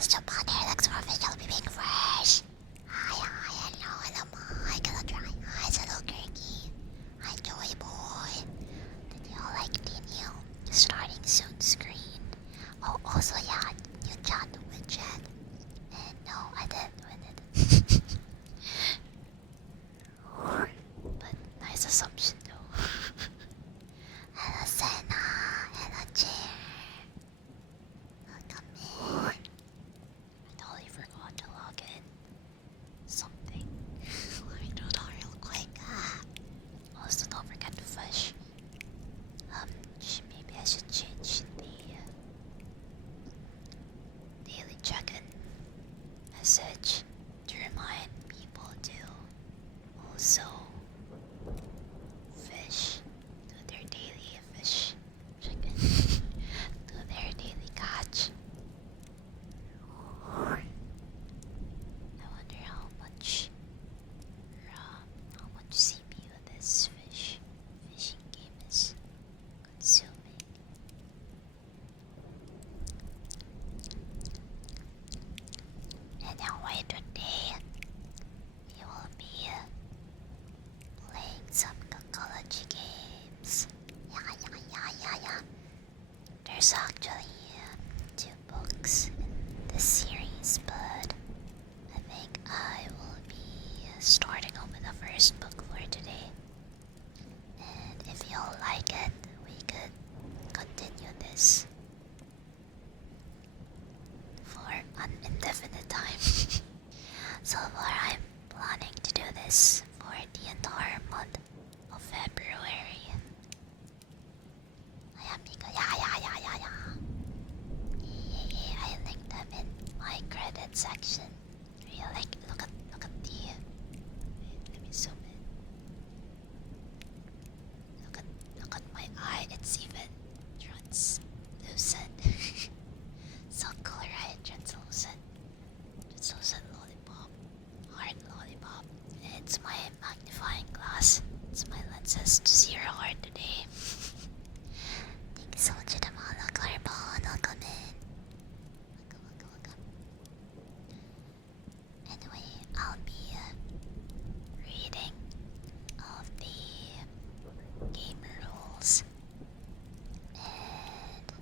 Just jump on there, looks for fish, I'll be being fresh. Hello, hi, hello, dry eyes, hello, Kirky. Hi, Joy Boy. Did you like the new starting soon screen? Oh, also, yeah, new chat with chat. And no, I didn't win it. But nice assumption, though. Hello, Senna. Hello, Chair. Welcome in. I totally forgot to log in. Something. Let me do that real quick. Also, don't forget to fish. Maybe I should change the daily check-in message to remind people to also fish, do their daily fish check-in, do their daily catch. I wonder how much CPU this fishing game is consuming. Anyway, today we will be playing some Kokology games. Yeah. There's actually 2 books in this series, but I think I will be starting off with the first book for today. And if you all like it, we could continue this for an indefinite time. So far, I'm planning to do this for the entire month of February. Yeah. I linked them in my credit section. Look at the. Wait, let me zoom in. Look at my eye. It's even translucent. So cool, right? Translucent lollipop. Heart lollipop. It's my magnifying glass. It's my lenses to see your heart today. Thank you so much, Damala Clarbon. Welcome in. Welcome. Anyway, I'll be reading of the game rules, and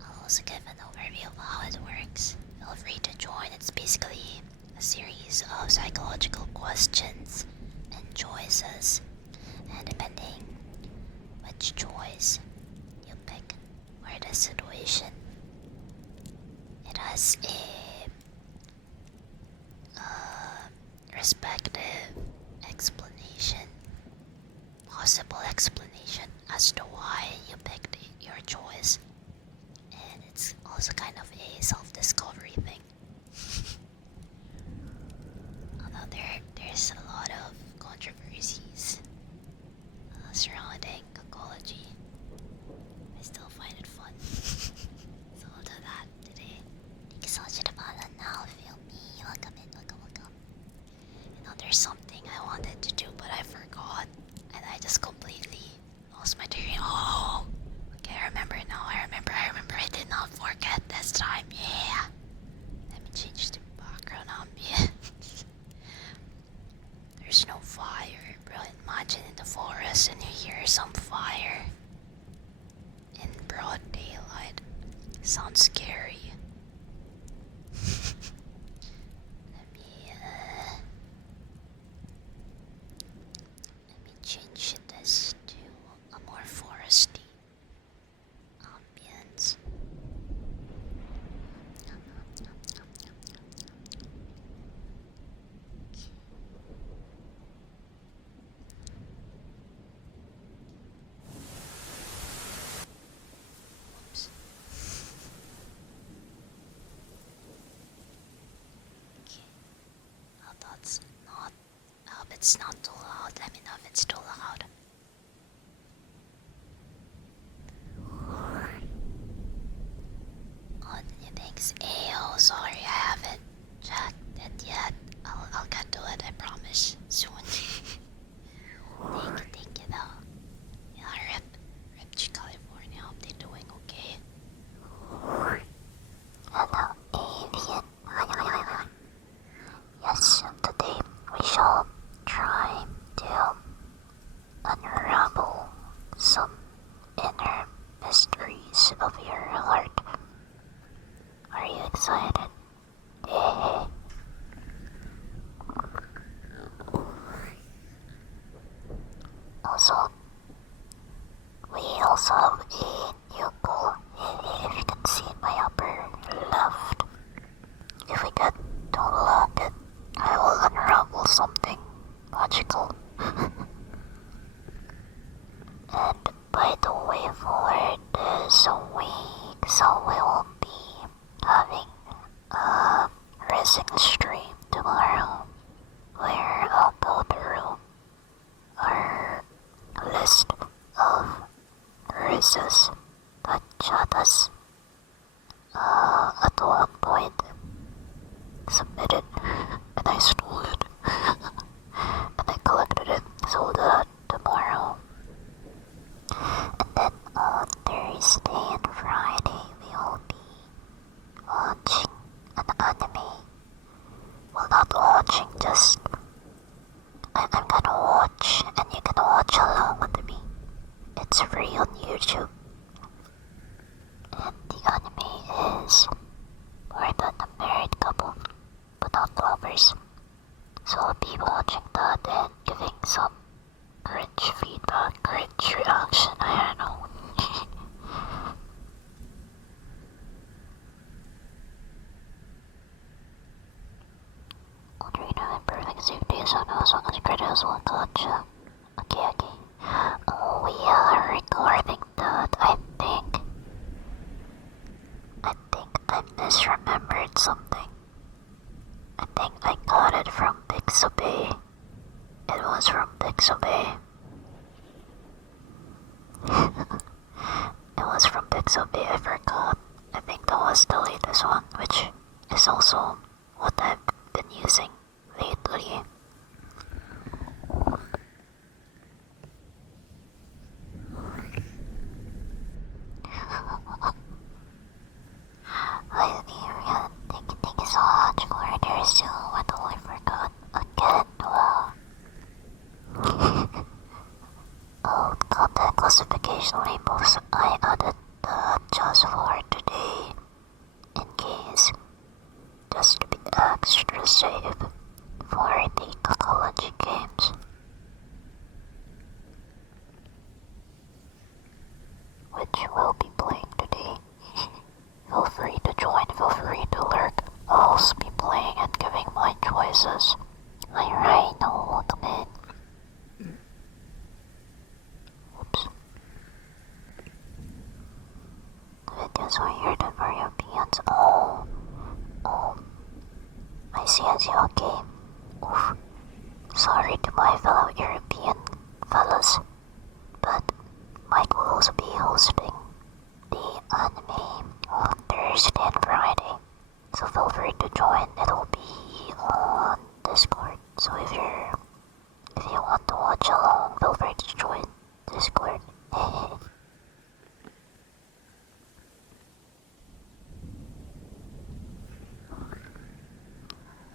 I'll also give an overview of how it works. Feel free to join. It's basically a series of psychological questions and choices, and depending which choice you pick for the situation, it has a respective explanation, possible explanation as to why you picked your choice, and it's also kind of a self-discovery thing. Although there's a lot of controversies surrounding Kokology, I still find it fun. So I'll do that today. Thank you so much, Dabala. Now feel me. Welcome in. Welcome. There's something I wanted to do, but I forgot, and I just completely lost my train. Oh, okay, I remember now. I remember. I did not forget this time. Yeah. Let me change the background ambience. There's no fire, bro. Imagine in the forest and you hear some fire in broad daylight. Sounds scary. Let me change this to a more foresty ambience. Oops. Okay. I hope it's not too loud. Let me know if it's too loud. Oh, new things. Ayo, sorry, I haven't checked it yet. I'll get to it, I promise, soon. Thank you though. Yeah, rip to California. Hope they're doing okay. Hello, alien. it, don't look it. I will unravel something magical. And by the way, for this week, so we will be having a racing stream tomorrow where I'll go through our list of races that Chatas at one point submitted, and I stole it and I collected it, so that tomorrow. And then on Thursday and Friday we will be watching an anime. Well, not watching, just I'm gonna watch and you can watch along with me. It's free on YouTube. And the anime is more than a married couple, but not lovers. So I'll be watching that and giving some cringe feedback, cringe reaction, I don't know. Audrina and perfect safety is on as long as credits will gotcha. Okay. Oh yeah, regarding that, I think I misremembered something. I think I got it from Pixabay. It was from Pixabay. It was from Pixabay, I forgot. I think that was the latest one, which is also what I've been using lately. Hi, Miriam. Thank you so much for there's still what I forgot again. Wow. Oh, content classification labels. I added that just for today, in case, just to be extra safe for the Kokology games. Which we'll be playing today. Feel free to join, feel free to lurk. I'll also be playing and giving my choices. Alright, now welcome in. Oops. The videos are here for Europeans. Oh. I see, okay. Oof. Sorry to my fellow European fellas, but Mike will also be hosting the anime on Thursday and Friday, so feel free to join. It'll be on Discord, so if you want to watch along, feel free to join Discord.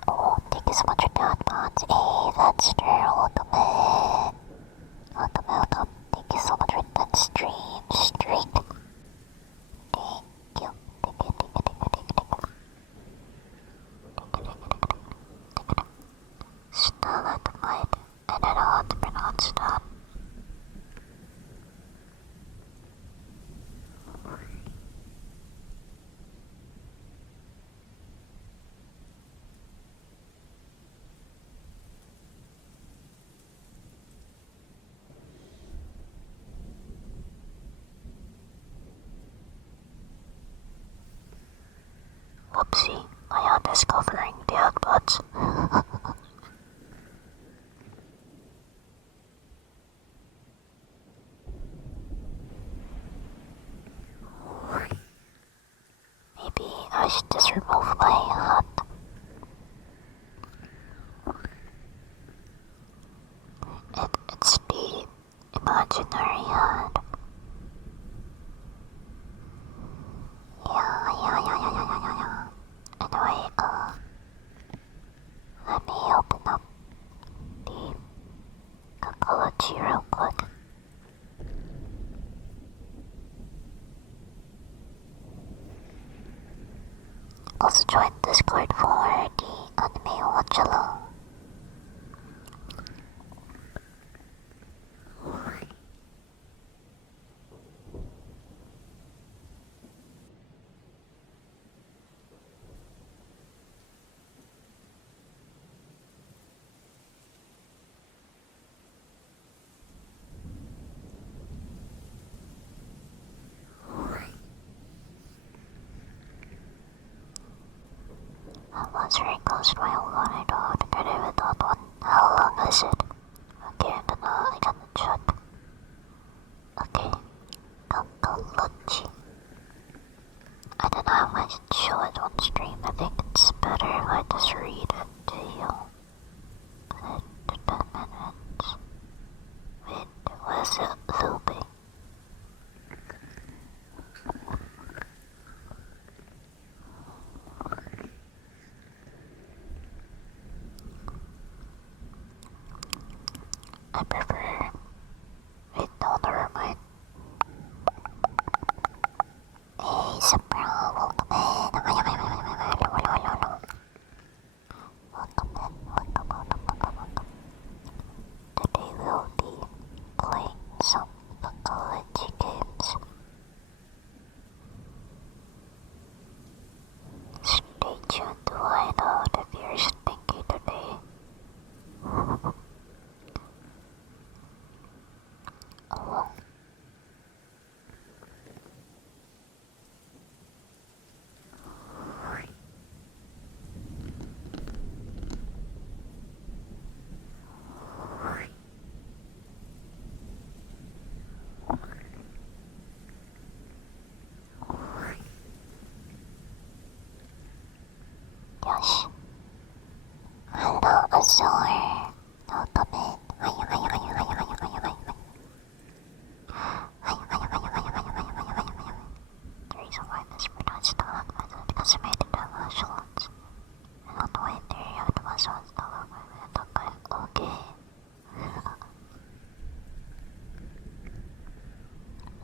Oh, thank you so much for that, Bonds. Hey, that's true. Welcome in. Welcome. Thank you so much for that stream. Thank you. Stalagmite. I don't know how to pronounce that. Whoopsie, I am discovering the outputs. Maybe I should just remove my hat. It's the imaginary hat. Yeah. Anyway, let That was very close to my hold on, I don't have to get it with that one. How long is it? Okay, I gotta check. Okay. Kokology. I don't know how much to show it on stream. I think it's better if I just read it to you. 10 minutes. Wait, was it looping? I prefer... Wait, no, never mind. Hey, Zephyr, welcome in. Welcome. Today we'll be playing some Kokology games. Stay tuned to find out if you're stinky today. Oh. Gosh. Hello, Azor. Welcome in. The reason why I mispronounced the language is because I made it down martial arts. And on the way there, you have to martial arts the language. Okay.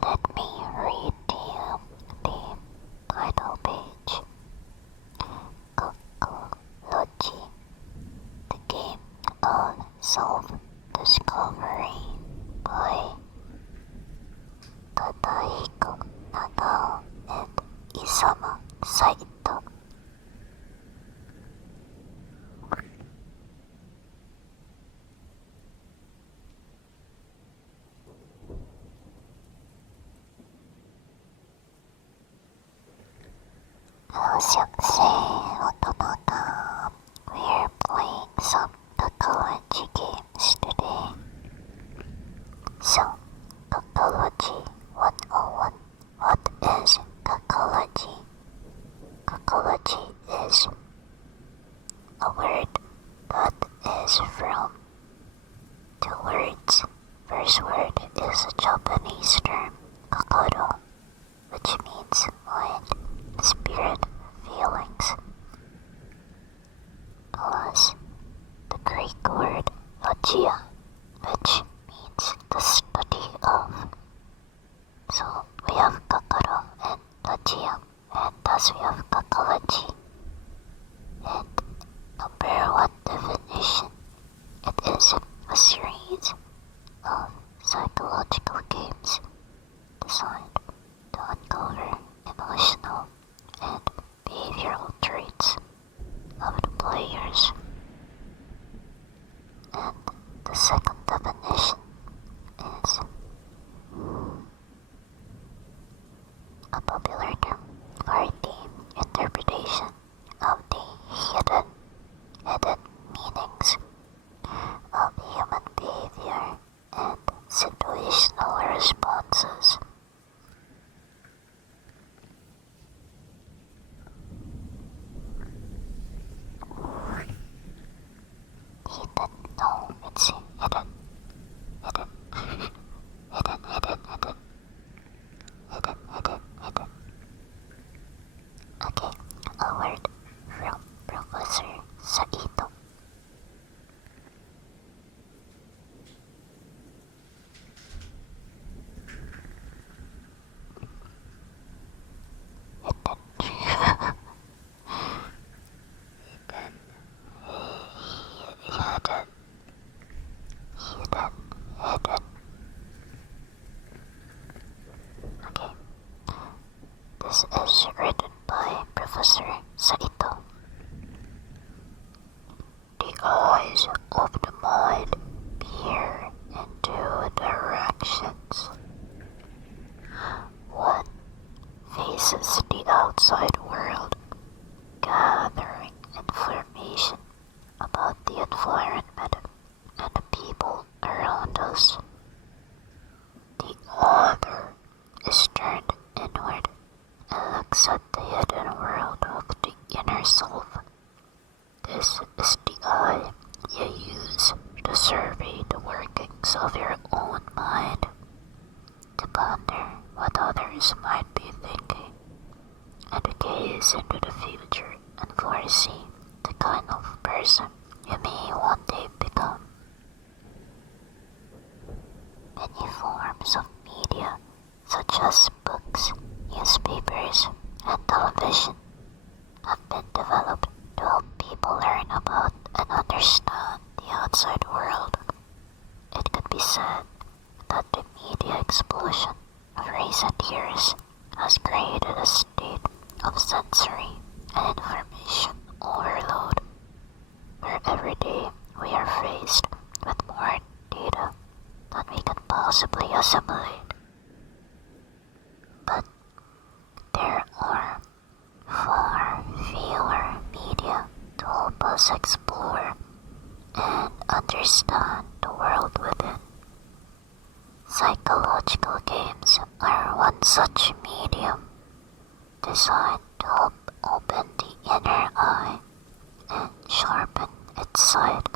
Let me read to you the title page. Kokology, the game of self-discovery by Tadahiko Nagao and Isamu Saito. Welcome. We're playing some Kokology games today. So, Kokology 101. What is Kokology? Kokology is a word that is from two words. First word is a Japanese term, kokoro, which means mind, spirit, feelings, plus the Greek word logia, which means the study of. So we have kokoro and logia, and thus we have Kokology. And number one definition, it is a series of psychological games designed to uncover emotional and behavioral traits of the players. And the second definition is a popular term for the interpretation of the hidden meanings of human behavior and situational responses. Hidden, no, it's hidden. Okay, a word from Professor Saito. Okay, this is written by Professor Saito. The eyes of the mind peer into directions. One faces the outside world, gathering listeners might be thinking, and gaze into the future and foresee the kind of person you may one day become. Many forms of media, such as books, newspapers, and television, have been developed to help people learn about and understand the outside world. It could be said that the media explosion of recent years has created a state of sensory and information overload, where every day we are faced with more data than we can possibly assimilate. But there are far fewer media to help us explore and understand the world within. Psychological games are one such medium, designed to help open the inner eye and sharpen its sight.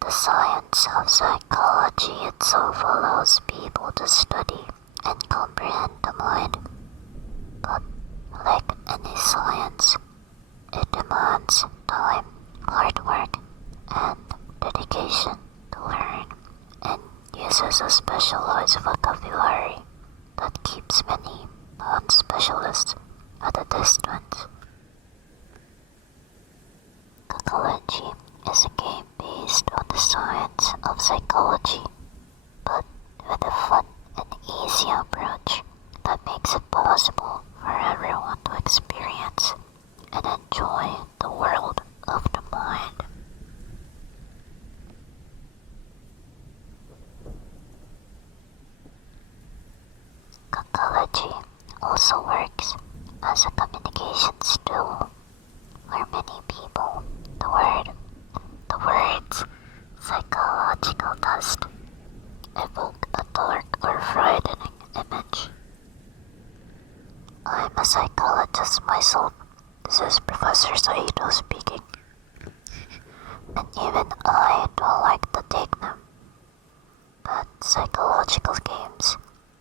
The science of psychology itself allows people to study and comprehend the mind, but like any science, it demands time, hard work, and dedication to learn, and uses a specialized vocabulary that keeps many non-specialists at a distance. Kokology is a game based on the science of psychology, but with a fun and easy approach that makes it possible for everyone to experience and enjoy the world of the mind. Kokology also works as a communications tool. For many people, the words psychological test evoke a dark or frightening image. I'm a psychologist myself. This is Professor Saito speaking. And even I don't like to take them. But psychological games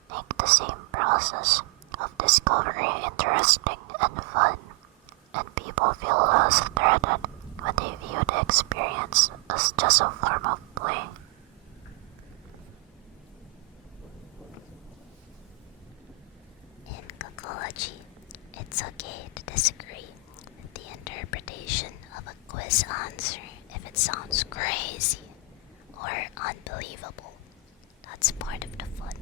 make the same process of discovery interesting and fun, and people feel less threatened when they view the experience as just a form of play. In Kokology, it's okay to disagree with the interpretation of a quiz answer if it sounds crazy or unbelievable. That's part of the fun.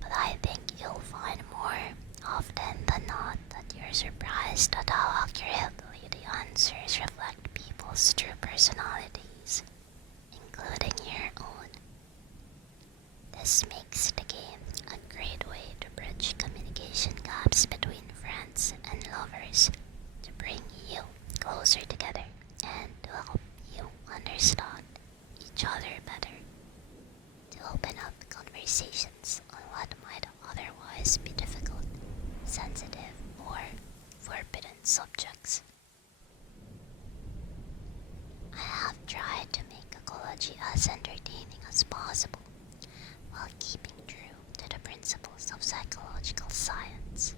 But I think you'll find more often than not that you're surprised at how accurately the answers reflect people's true personalities, including your own. This makes the game a great way to bridge communication gaps between friends and lovers, to bring you closer together and to help you understand each other better, to open up conversations on what might otherwise be difficult, sensitive, or forbidden subjects. I have tried to make Kokology as entertaining as possible, while keeping true to the principles of psychological science.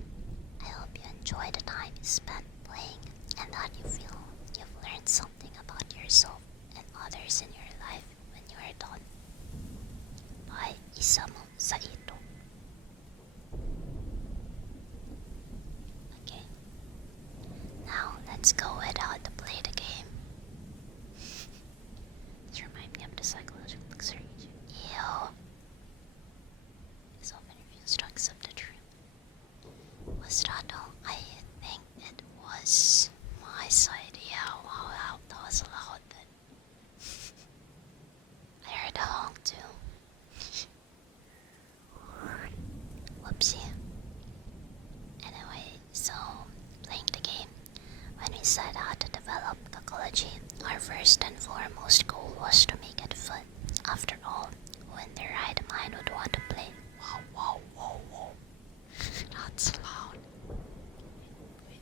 I hope you enjoy the time you spent playing and that you feel you've learned something about yourself and others in your life when you are done. By Isamu Saito. Okay, now let's go with how to play the game. This reminds me of the psychological exercise. Ew. Is often refused to accept the truth. Was that all? I think it was my side. Yeah, wow, that was loud then. I heard a honk too. Whoopsie. Anyway, so playing the game. When we set out to develop Kokology, our first and foremost goal was to make it fun. After all, who in their right mind would want to play? Whoa. That's loud. Wait.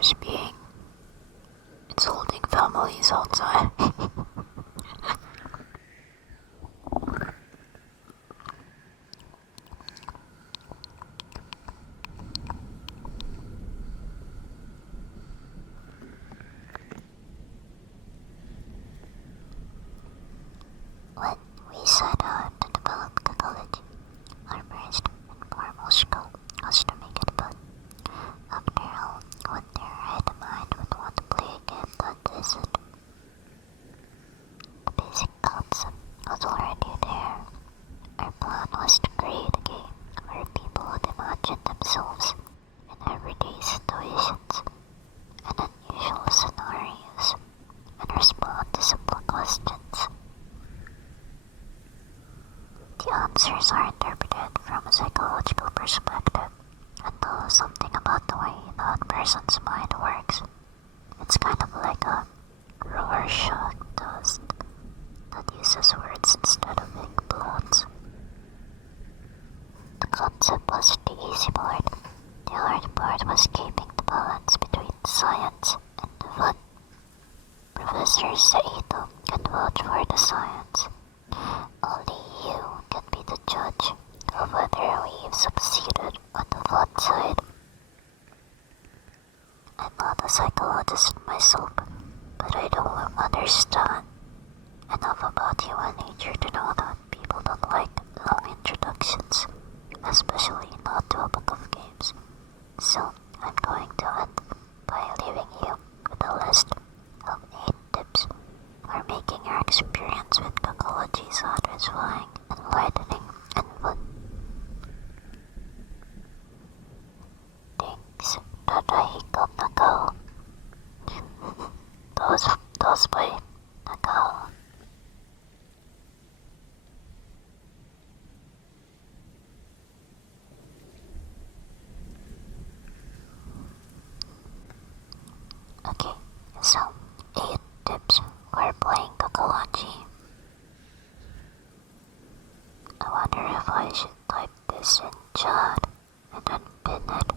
dangerous being. It's holding families outside. When we set out to develop Kokology, our first and foremost goal was to make it fun. After all, what their right mind would want to play a game that isn't? The basic concept was already there. Our plan was to create a game where people would imagine themselves in everyday situations and unusual scenarios and respond to simple questions. The answers are interpreted from a psychological perspective and tell us something about the way that person's mind works. It's kind of like a Rorschach test that uses words instead of ink blots. The concept was the easy part. The hard part was keeping the balance between science and the fun. Professor Saito can vouch for the science. Only you can be the judge of whether we've succeeded on the fun side. I'm not a psychologist myself, but I don't understand enough about human nature to know that people don't like long introductions, especially not to a book of games. So I'm going to end by leaving you with a list of 8 tips for making your experience with Kokology satisfying, enlightening, and fun. Things that I hiccup Nakao. Those by Nakao. Okay, so 8 tips for playing Kokology. I wonder if I should type this in chat and then pin it.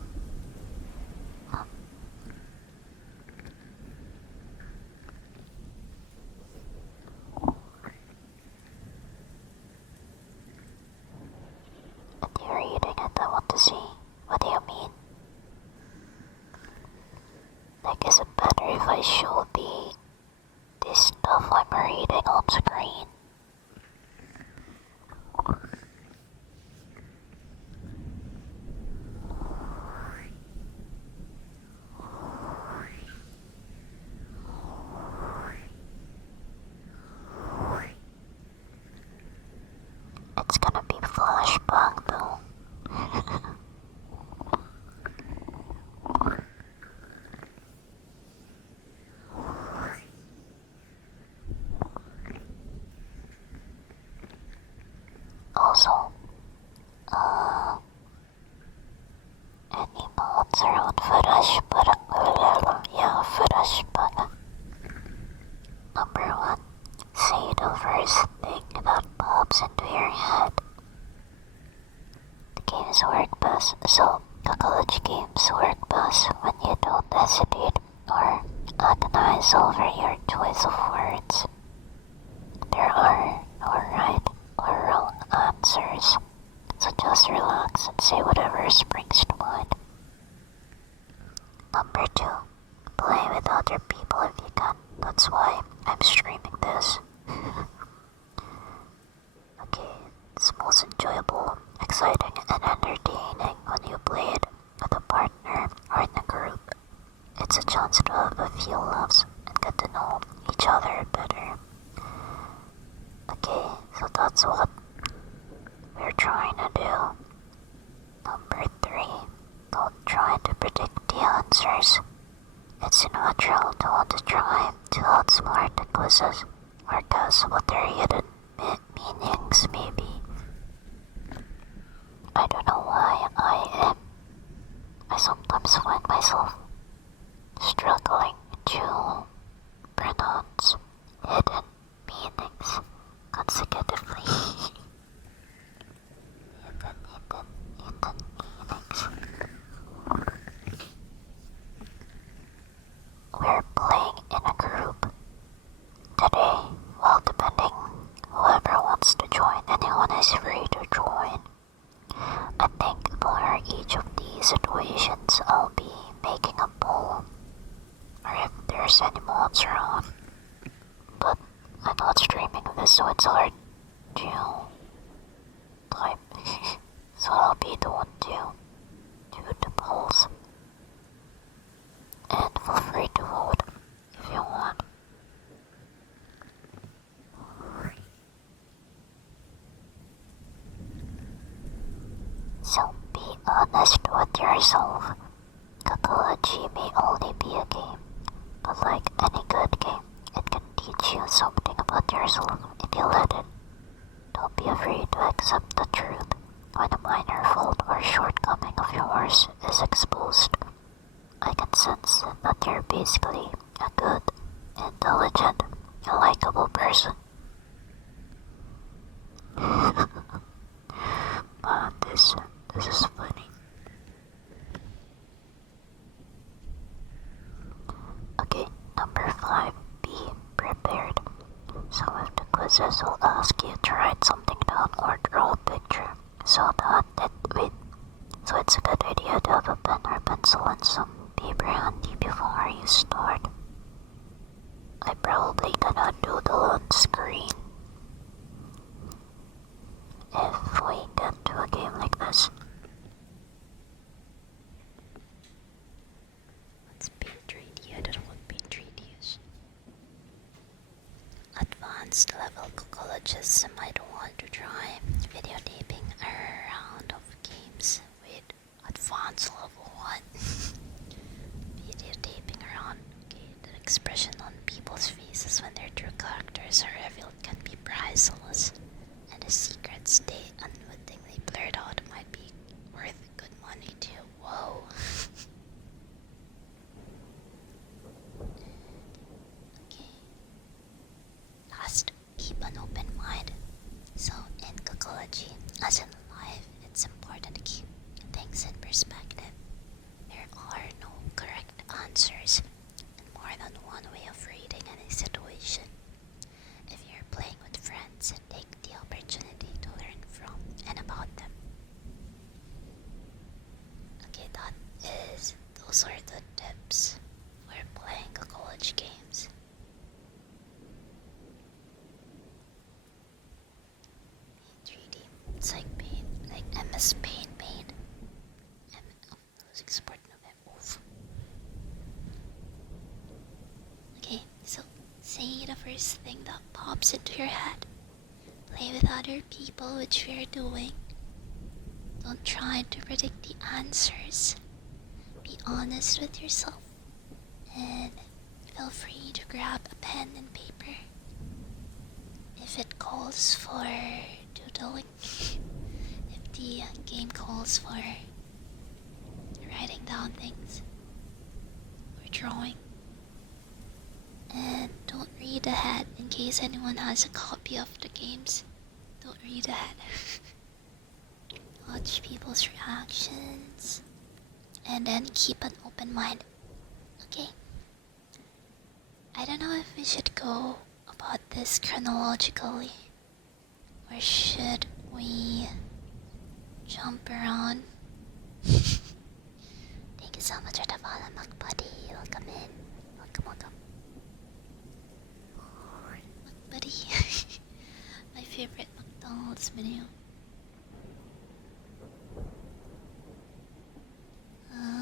If you're reading it, I want to see. What do you mean? Like, is it better if I show this stuff I'm reading on screen? It's gonna be flashback though. Also, any thoughts around flashback? Yeah, flashback. Number 1, say the first thing that pops into your head. The games work best, so Kokology games work best when you don't hesitate or agonize over your choice of words. There are no right or wrong answers, so just relax and say whatever springs to mind. Number 2, play with other people if you can. That's why I'm streaming this. Okay, it's most enjoyable, exciting, and entertaining when you play it with a partner or in a group. It's a chance to have a few laughs and get to know each other better. Okay, so that's what we're trying to do. Number 3, don't try to predict the answers. It's natural to want to try to outsmart the quizzes or guess what their hidden meanings may be. I don't know why I sometimes find myself struggling to pronounce hidden meanings consecutively. hidden meanings. situations, I'll be making a poll, or if there's any mods around. But I'm not streaming this, so it's hard to type. So I'll be the one to do the polls. And feel free to vote if you want. So be honest with yourself. Kokology may only be a game, but like any good game, it can teach you something about yourself if you let it. Don't be afraid to accept the truth when a minor fault or shortcoming of yours is exposed. I can sense that you're basically a good, intelligent, and likable person. Man, this is funny. Okay, number 5, be prepared. Some of the quizzes will ask you to write something down or draw a picture, so it's a good idea to have a pen or pencil and some paper handy before you start. I probably gonna doodle on screen if we get to a game like this. What's P3D? I don't know what P3D is. Advanced level Kokologists might want to try videotaping a round of games with advanced level 1. Videotaping around. Okay, the expression on people's faces when their true characters are revealed can be priceless, and the secrets they unwittingly blurt out might be worth good money too. Whoa. Okay. Last, keep an open mind. So in Kokology, as in life, it's important to keep things in perspective. There are no correct answers, and more than one way of reading any situation. If you're playing with friends, take the opportunity to learn from and about them. Okay, those are the tips for playing Kokology games. P3D, it's like Paint, like MS Paint. Losing support no. Oof. Okay, so say the first thing that pops into your head. Play with other people, which we're doing. Don't try to predict the answers. Be honest with yourself. And feel free to grab a pen and paper if it calls for doodling. If the game calls for writing down things or drawing. And don't read ahead in case anyone has a copy of the games. Don't read ahead. Watch people's reactions and then keep an open mind. Okay. I don't know if we should go about this chronologically or should we jump around. Thank you so much for the follow, McBuddy. Welcome in. Welcome. McBuddy. My favorite McDonald's menu.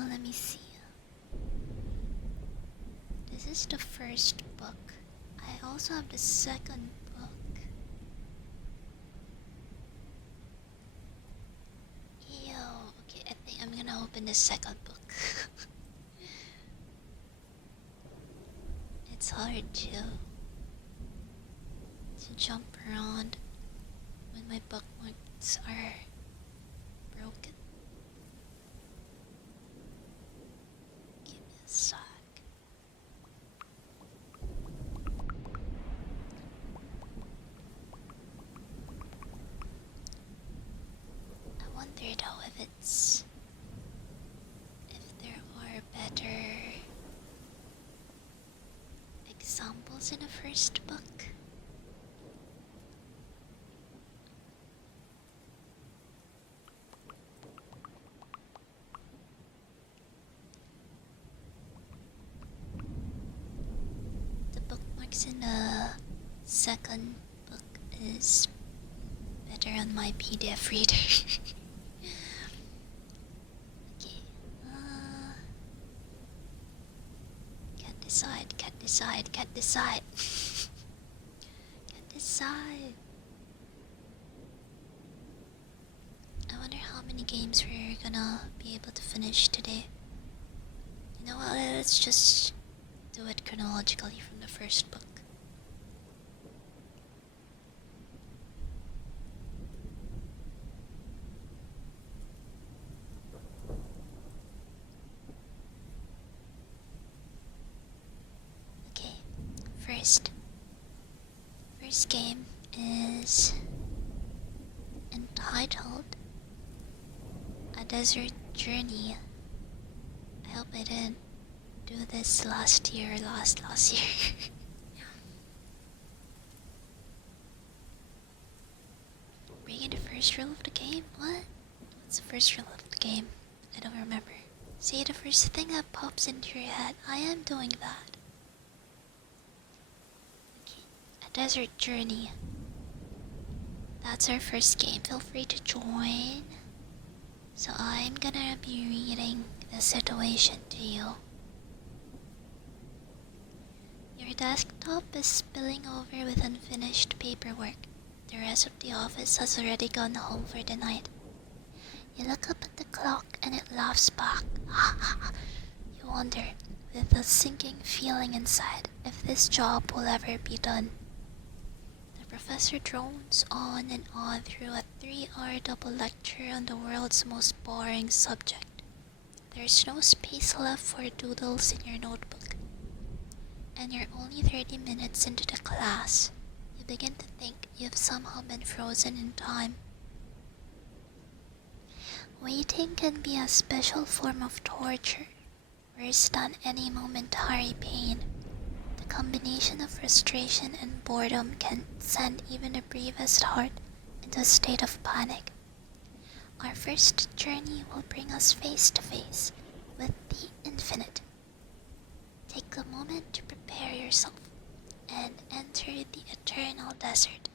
Let me see. This is the first book. I also have the second book. Ew. Okay, I think I'm gonna open the second book. It's hard to jump around when my bookmarks are broken. Give me a sec. I wonder though if there are better examples in the first book. reason the second book is better on my PDF reader. Okay. Can't decide. Can't decide. Can't decide. Can't decide. I wonder how many games we're gonna be able to finish today. You know what? Let's just do it chronologically from the first book. Okay, first game is entitled A Desert Journey. I hope I didn't do this last year, last year. Bring in the first rule of the game? What? What's the first rule of the game? I don't remember. Say the first thing that pops into your head. I am doing that. Okay. A Desert Journey. That's our first game. Feel free to join. So I'm gonna be reading the situation to you. Your desktop is spilling over with unfinished paperwork. The rest of the office has already gone home for the night. You look up at the clock and it laughs back. You wonder, with a sinking feeling inside, if this job will ever be done. The professor drones on and on through a 3-hour double lecture on the world's most boring subject. There's no space left for doodles in your notebook. And you're only 30 minutes into the class. You begin to think you've somehow been frozen in time. Waiting can be a special form of torture, worse than any momentary pain. The combination of frustration and boredom can send even the bravest heart into a state of panic. Our first journey will bring us face to face with the infinite. Take a moment to prepare yourself and enter the eternal desert.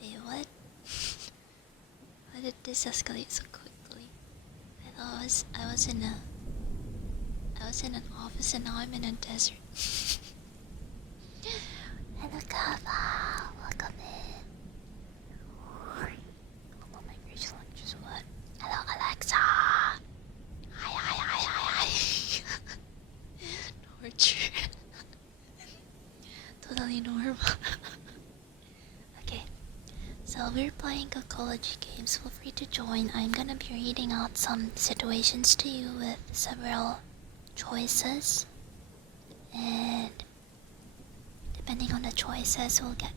Wait, what? Why did this escalate so quickly? I thought I was in an office and now I'm in a desert. Hello, Kava. Welcome in. Oh my gracious, just what? Hello, Alexa. Hi. Torture. Totally normal. Okay. So we're playing Kokology games. Feel free to join. I'm gonna be reading out some situations to you with several choices. And depending on the choices, we'll get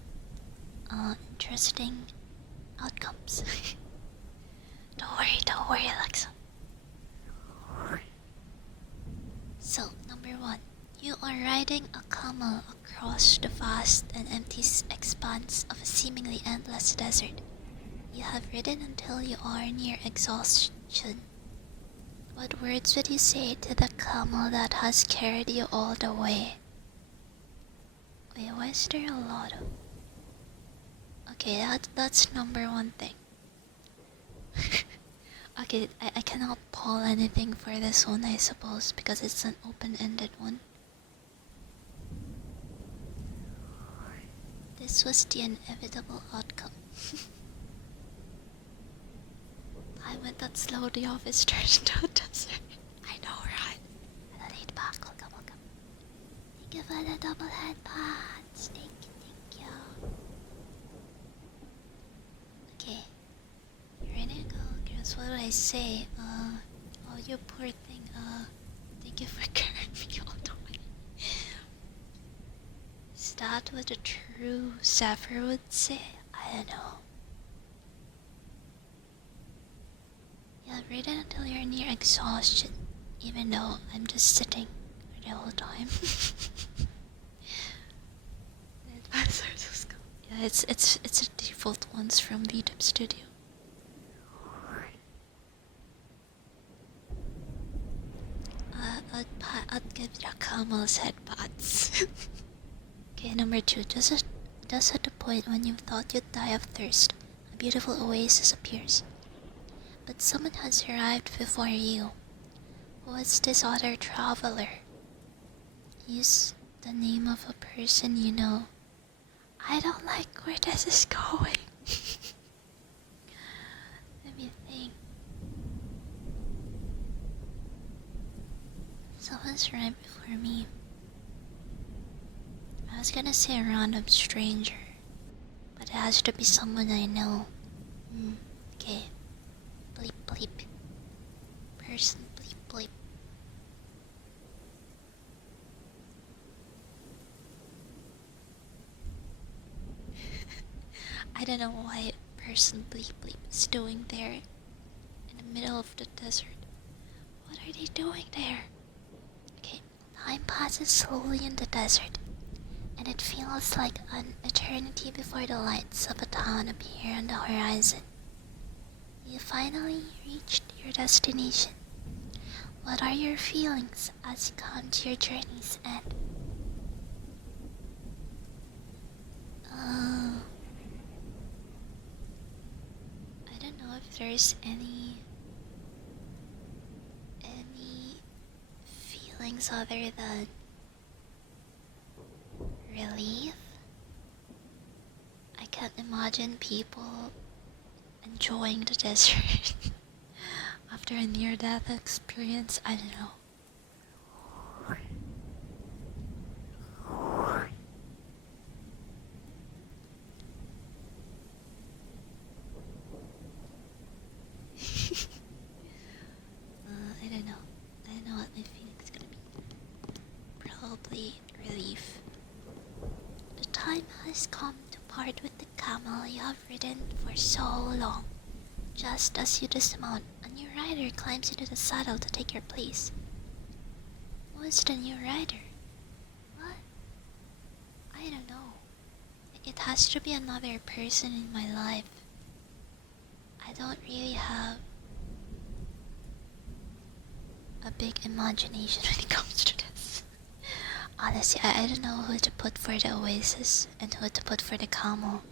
interesting outcomes. Don't worry, Alexa. So, number 1. You are riding a camel across the vast and empty expanse of a seemingly endless desert. You have ridden until you are near exhaustion. What words would you say to the camel that has carried you all the way? Wait, why is there a lot of... Okay, that's number 1 thing. Okay, I cannot poll anything for this one, I suppose, because it's an open-ended one. This was the inevitable outcome. I went that slow, the office turned into a desert. I know, right? Hello, laid back. Welcome. Thank you for the double headbands. Thank you. Okay. You ready to go? Guess what do I say? Oh, you poor thing. Thank you for carrying me all the way. Is that what a true Zephyr would say? I don't know. Yeah, read it until you're near exhaustion, even though I'm just sitting for the whole time. Yeah, it's a default ones from VTuber Studio. I'd give you a camel's head pats. Okay, number 2. Just at the point when you thought you'd die of thirst, a beautiful oasis appears. But someone has arrived before you. Who is this other traveler? Use the name of a person you know. I don't like where this is going. Let me think. Someone's right before me. I was gonna say a random stranger, but it has to be someone I know. Okay. Bleep bleep. Person bleep bleep. I don't know why person bleep bleep is doing there in the middle of the desert. What are they doing there? Okay, time passes slowly in the desert, and it feels like an eternity before the lights of a town appear on the horizon. You finally reached your destination. What are your feelings as you come to your journey's end? I don't know if there's any feelings other than relief. I can't imagine people enjoying the desert after a near-death experience. I don't know. I don't know. I don't know what my feeling's gonna be. Probably relief. The time has come to part with the camel you have ridden for so long. Just as you dismount, a new rider climbs into the saddle to take your place. Who is the new rider? What? I don't know. It has to be another person in my life. I don't really have a big imagination when it comes to this. Honestly, I don't know who to put for the oasis and who to put for the camel.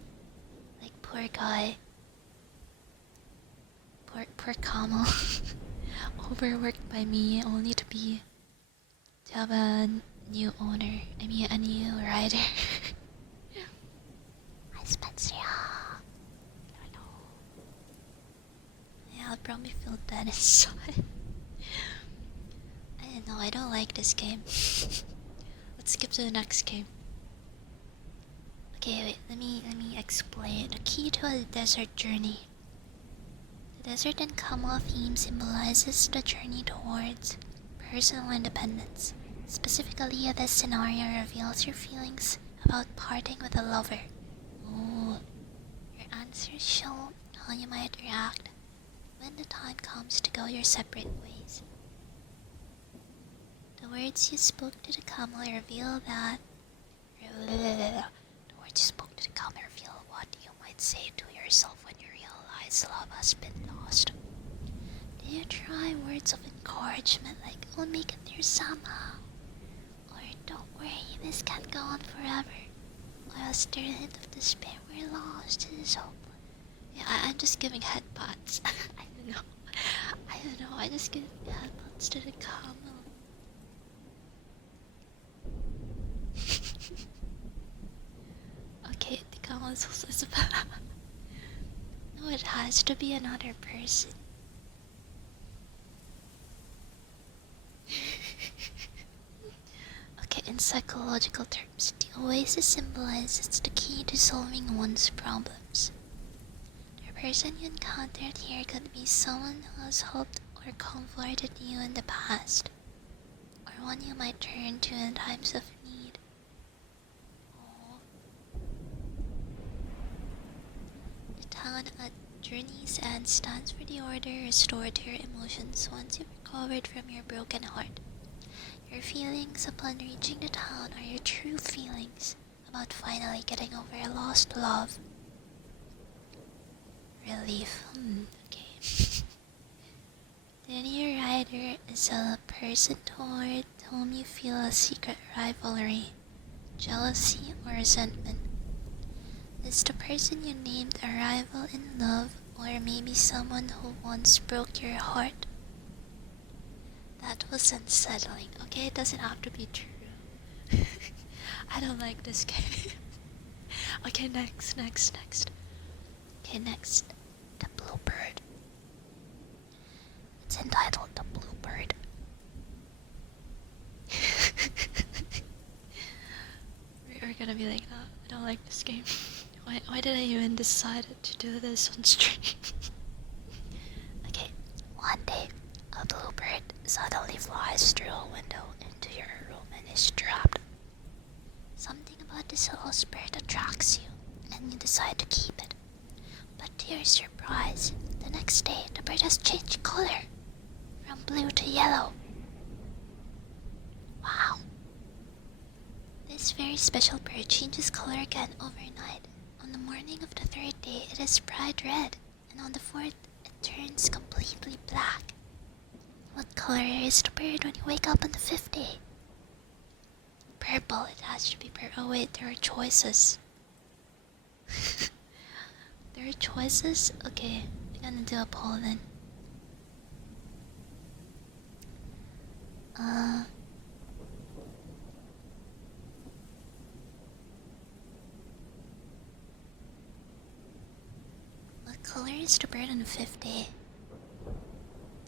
Like, poor guy. Poor camel. Overworked by me only to have a new owner. I mean, a new rider. Hi, Spencer. I know. Yeah, I'll probably feel dead inside. I don't know, I don't like this game. Let's skip to the next game. Okay, wait, let me explain. The key to a desert journey. The desert and camel theme symbolizes the journey towards personal independence. Specifically, this scenario reveals your feelings about parting with a lover. Oh, your answers show how you might react when the time comes to go your separate ways. The words you spoke to the camel reveal that. The words you spoke to the camel reveal what you might say to yourself when you realize love has been lost. Do you try words of encouragement like, "We'll make it through somehow," or "Don't worry, this can't go on forever"? Or else there a hint of despair, "We're lost, it is hopeless"? Yeah, I'm just giving headbutts. I don't know. I just give headbutts to the camel. Okay, the camel is also Isabella. No, it has to be another person. Okay, in psychological terms, the oasis symbolizes the key to solving one's problems. The person you encountered here could be someone who has helped or comforted you in the past, or one you might turn to in times of need. Oh. The town at Journey's End stands for the order restored to your emotions once you've recovered from your broken heart. Your feelings upon reaching the town are your true feelings about finally getting over a lost love. Relief. Okay. The new rider is a person toward whom you feel a secret rivalry. jealousy, or resentment? Is the person you named a rival in love, or maybe someone who once broke your heart? That was unsettling. Okay, it doesn't have to be true. I don't like this game. Okay, next. Okay, next. The Bluebird. It's entitled The Bluebird. We're gonna be like, oh, I don't like this game. Why did I even decide to do this on stream? Okay, one day, a bluebird suddenly flies through a window into your room and is trapped. Something about this little spirit attracts you, and you decide to keep it. But to your surprise, the next day the bird has changed color, from blue to yellow. Wow. This very special bird changes color again overnight. On the morning of the third day, it is bright red, and on the fourth, it turns completely black. What color is the bird when you wake up on the fifth day? Purple. It has to be purple. Oh wait, there are choices. There are choices? Okay, I'm gonna do a poll then. What color is the bird on the fifth day?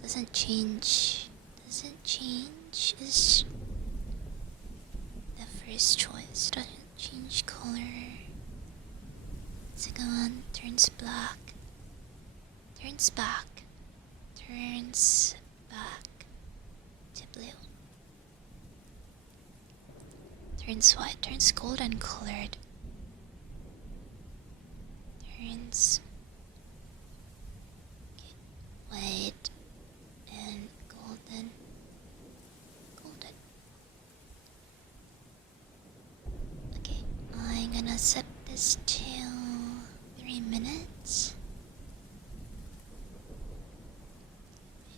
Doesn't change. Is the first choice. Doesn't change color. Second one turns black. Turns back. Turns back to blue. Turns white. Turns golden colored. Turns white and golden. Okay, I'm gonna set this to 3 minutes.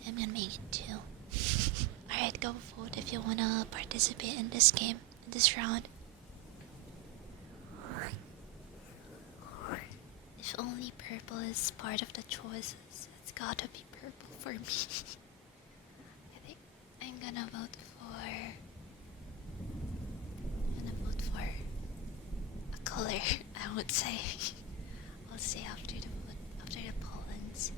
I'm gonna make it 2. Alright, go vote if you wanna participate in this game, in this round. If only purple is part of the choices, it's gotta be purple for me. I think I'm gonna vote for a color, I would say. I'll say after the pollens.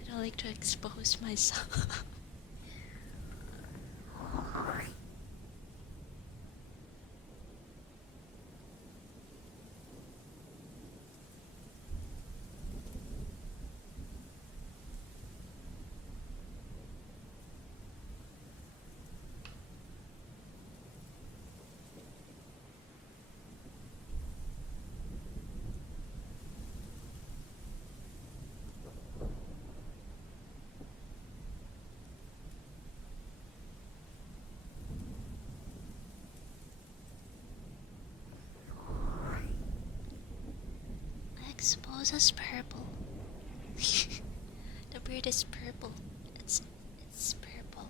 I don't like to expose myself. Expose as purple. The bird is purple. It's purple.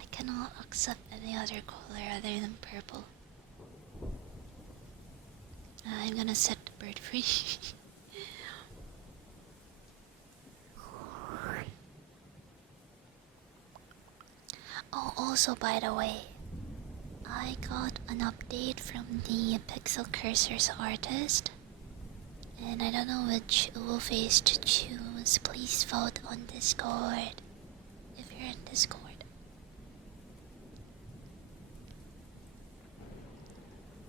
I cannot accept any other color other than purple. I'm gonna set the bird free. Oh, also by the way, I got an update from the Pixel Cursors artist, and I don't know which Uwu face to choose. Please vote on Discord if you're in Discord.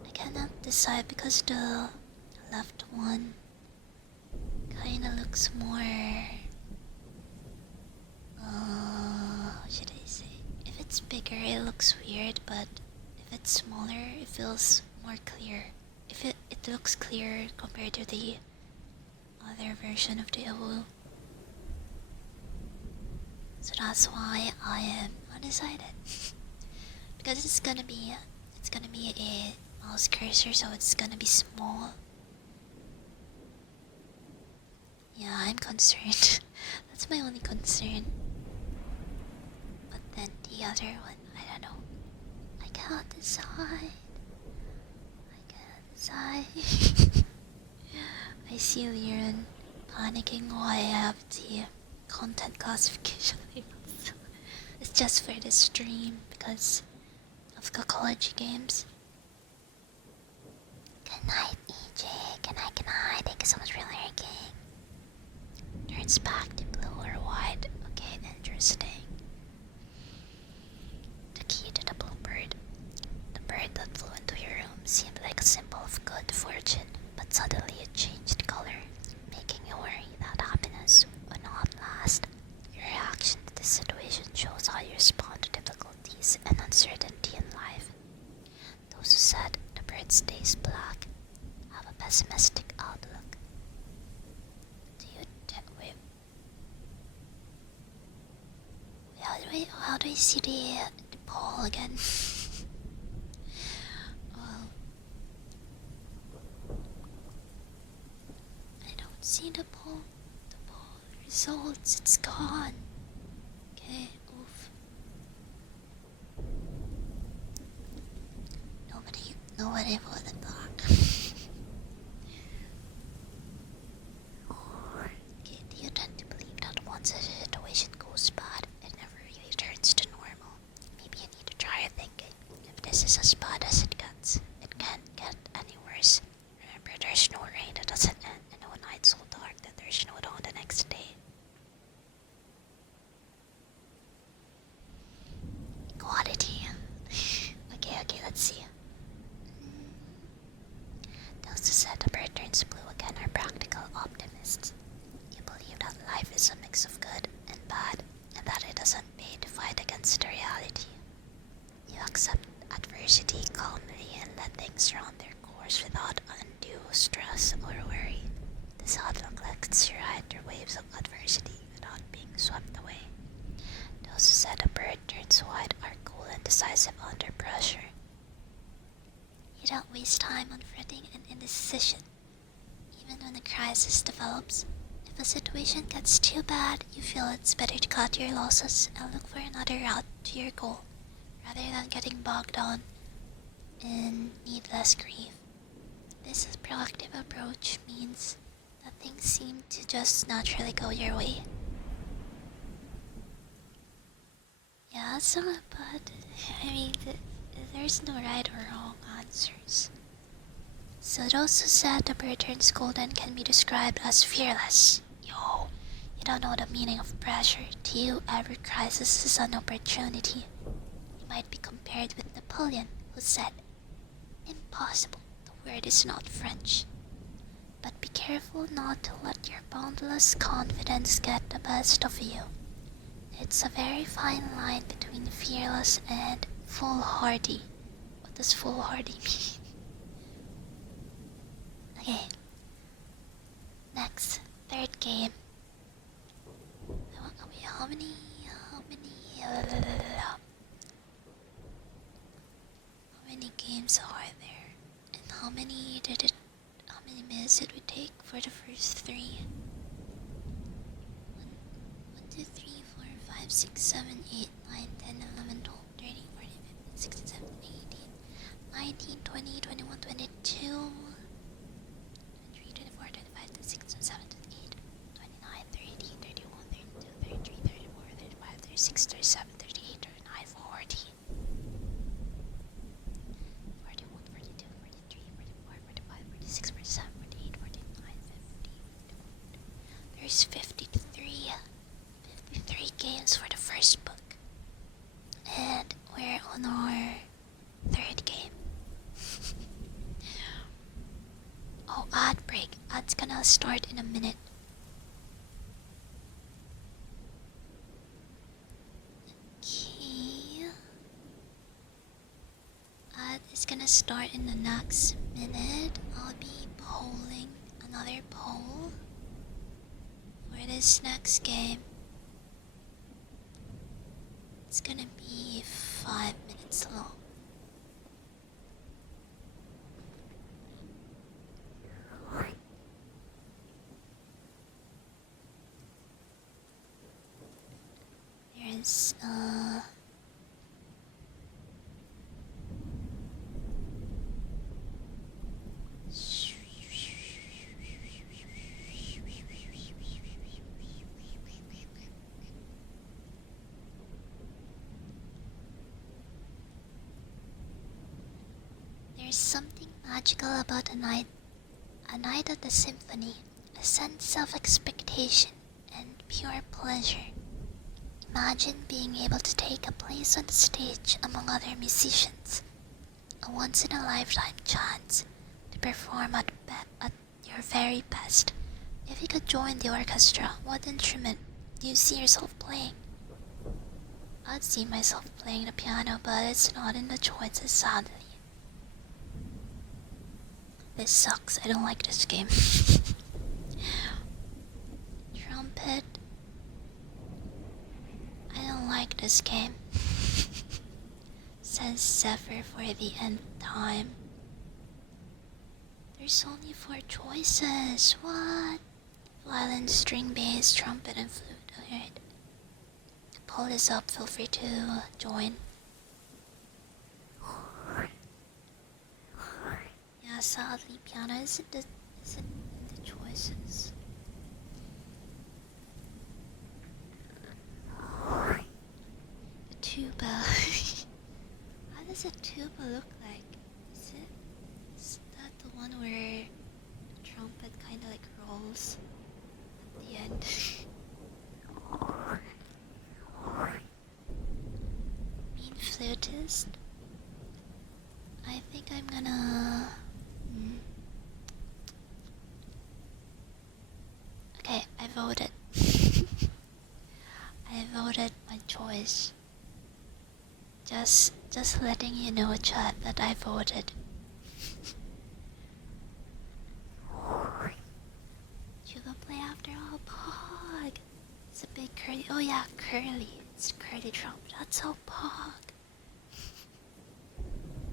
I cannot decide because the left one kinda looks more... what should I say? If it's bigger, it looks weird, but if it's smaller, it feels more clear. If it looks clearer compared to the other version of the Evo. So that's why I am undecided. Because it's gonna be a mouse cursor, so it's gonna be small. Yeah, I'm concerned. That's my only concern. then the other one, I don't know. I can't decide. I see Liren panicking why I have the content classification labels. It's just for the stream because of Kokology games. Good night, EJ. Good night, good night. Thank you so much for lurking. Turns back to blue or white. Okay, interesting. The key to the bluebird. The bird that flew into your room seemed like a symbol of good fortune, but suddenly it changed color, making you worry that happiness would not last. Your reaction to this situation shows how you respond to difficulties and uncertainty in life. Those who said the bird stays black have a pessimistic outlook. Wait. How do I see the poll again? Well, I don't see the poll. The poll results, it's gone. Okay, oof. Nobody voted black. Okay, do you tend to believe that once a situation goes bad, it never really returns to normal? Maybe you need to try thinking. If this is as bad as it gets, it can't get any worse. Remember, there's no rain that doesn't end, and no night so dark that there's no dawn the next day. Equality. Okay, let's see. Those who said the bird turns blue again are practical optimists. You believe that life is a mix of good and bad, and that it doesn't pay to fight against the reality. You accept adversity calmly and let things run their course without undue stress or worry. This outlook lets you ride through waves of adversity without being swept away. Those who said a bird turns white are cool and decisive under pressure. You don't waste time on fretting and indecision. Even when a crisis develops, if a situation gets too bad, you feel it's better to cut your losses and look for another route to your goal, rather than getting bogged down in needless grief. This proactive approach means that things seem to just naturally go your way. Yeah, but there's no right or wrong answers. So those who said the bird turns golden can be described as fearless. Yo, you don't know the meaning of pressure. To you, every crisis is an opportunity. You might be compared with Napoleon, who said, "Impossible, the word is not French." But be careful not to let your boundless confidence get the best of you. It's a very fine line between fearless and foolhardy. What does foolhardy mean? Okay. Next, third game. How many games are there? And how many minutes did we take for the first three? 1, 2, 3, 4, 5, 6, 7, 8, 9, 10, 11, 12, 13, 14, 15, 16, 17, 18, 19, 20, 21, 22, 23, 24, 25, 26, 27, 28, 29, 30, 31, 32, 33, 34, 35, 36, 37, 38, 39, 40. 41, 42, 43, 44, 45, 46, 47, 48, 49, 50. There's 53 games for the first book. And we're on our third game. Oh, ad break. Ad's gonna start in a minute. Okay. Ad is gonna start in the next minute. I'll be polling another poll for this next game. It's gonna be 5 minutes long. There's something magical about a night at the symphony, a sense of expectation and pure pleasure. Imagine being able to take a place on the stage among other musicians, a once-in-a-lifetime chance to perform at your very best. If you could join the orchestra, what instrument do you see yourself playing? I'd see myself playing the piano, but it's not in the choices, sadly. This sucks, I don't like this game. Trumpet. I don't like this game. Says Zephyr for the nth time. There's only 4 choices. What? Violin, string, bass, trumpet, and flute. Alright. Pull this up, feel free to join. Yeah, sadly, piano isn't in the choices. The tuba. How does a tuba look like? Is that the one where the trumpet kinda like rolls at the end? Mean flutist? I think I'm gonna... Okay, I voted. I voted my choice. Just letting you know, chat, that I voted. You go play after all, Pog. It's a big curly. Oh yeah, curly. It's curly trump. That's so Pog.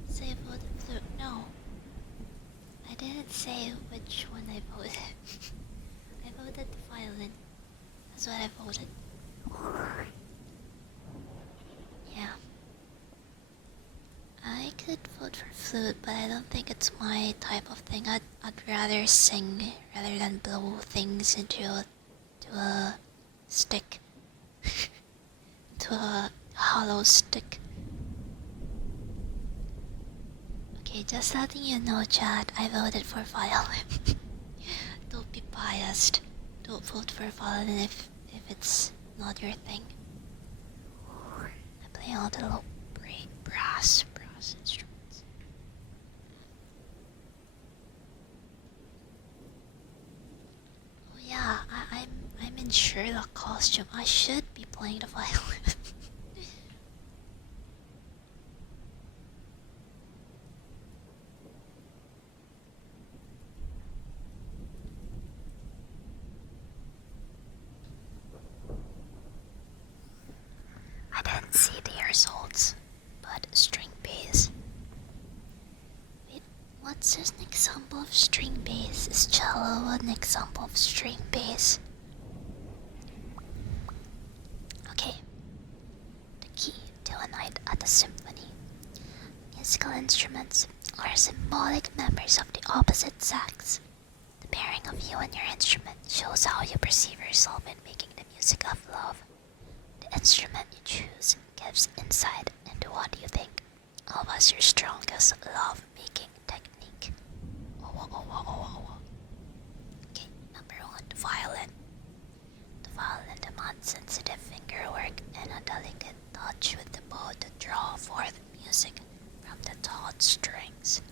Say voted flute. No, I didn't say which one I voted. I voted the violin. That's what I voted. Yeah. I could vote for flute, but I don't think it's my type of thing. I'd rather sing rather than blow things into a stick. To a hollow stick. Okay, just letting you know, chat, I voted for violin. Don't be biased. Don't vote for violin if it's not your thing. I play all the low brass instruments. Oh yeah, I'm in Sherlock costume. I should be playing the violin. I didn't see the results, but string bass. Wait, what's an example of string bass? Is cello an example of string bass? Okay. The key to a night at the symphony. Musical instruments are symbolic members of the opposite sex. The pairing of you and your instrument shows how you perceive yourself in making the music of love. The instrument you choose gives insight into what you think of as your strongest love-making technique. Okay, number 1, the violin. The violin demands sensitive finger work and a delicate touch with the bow to draw forth music from the taut strings.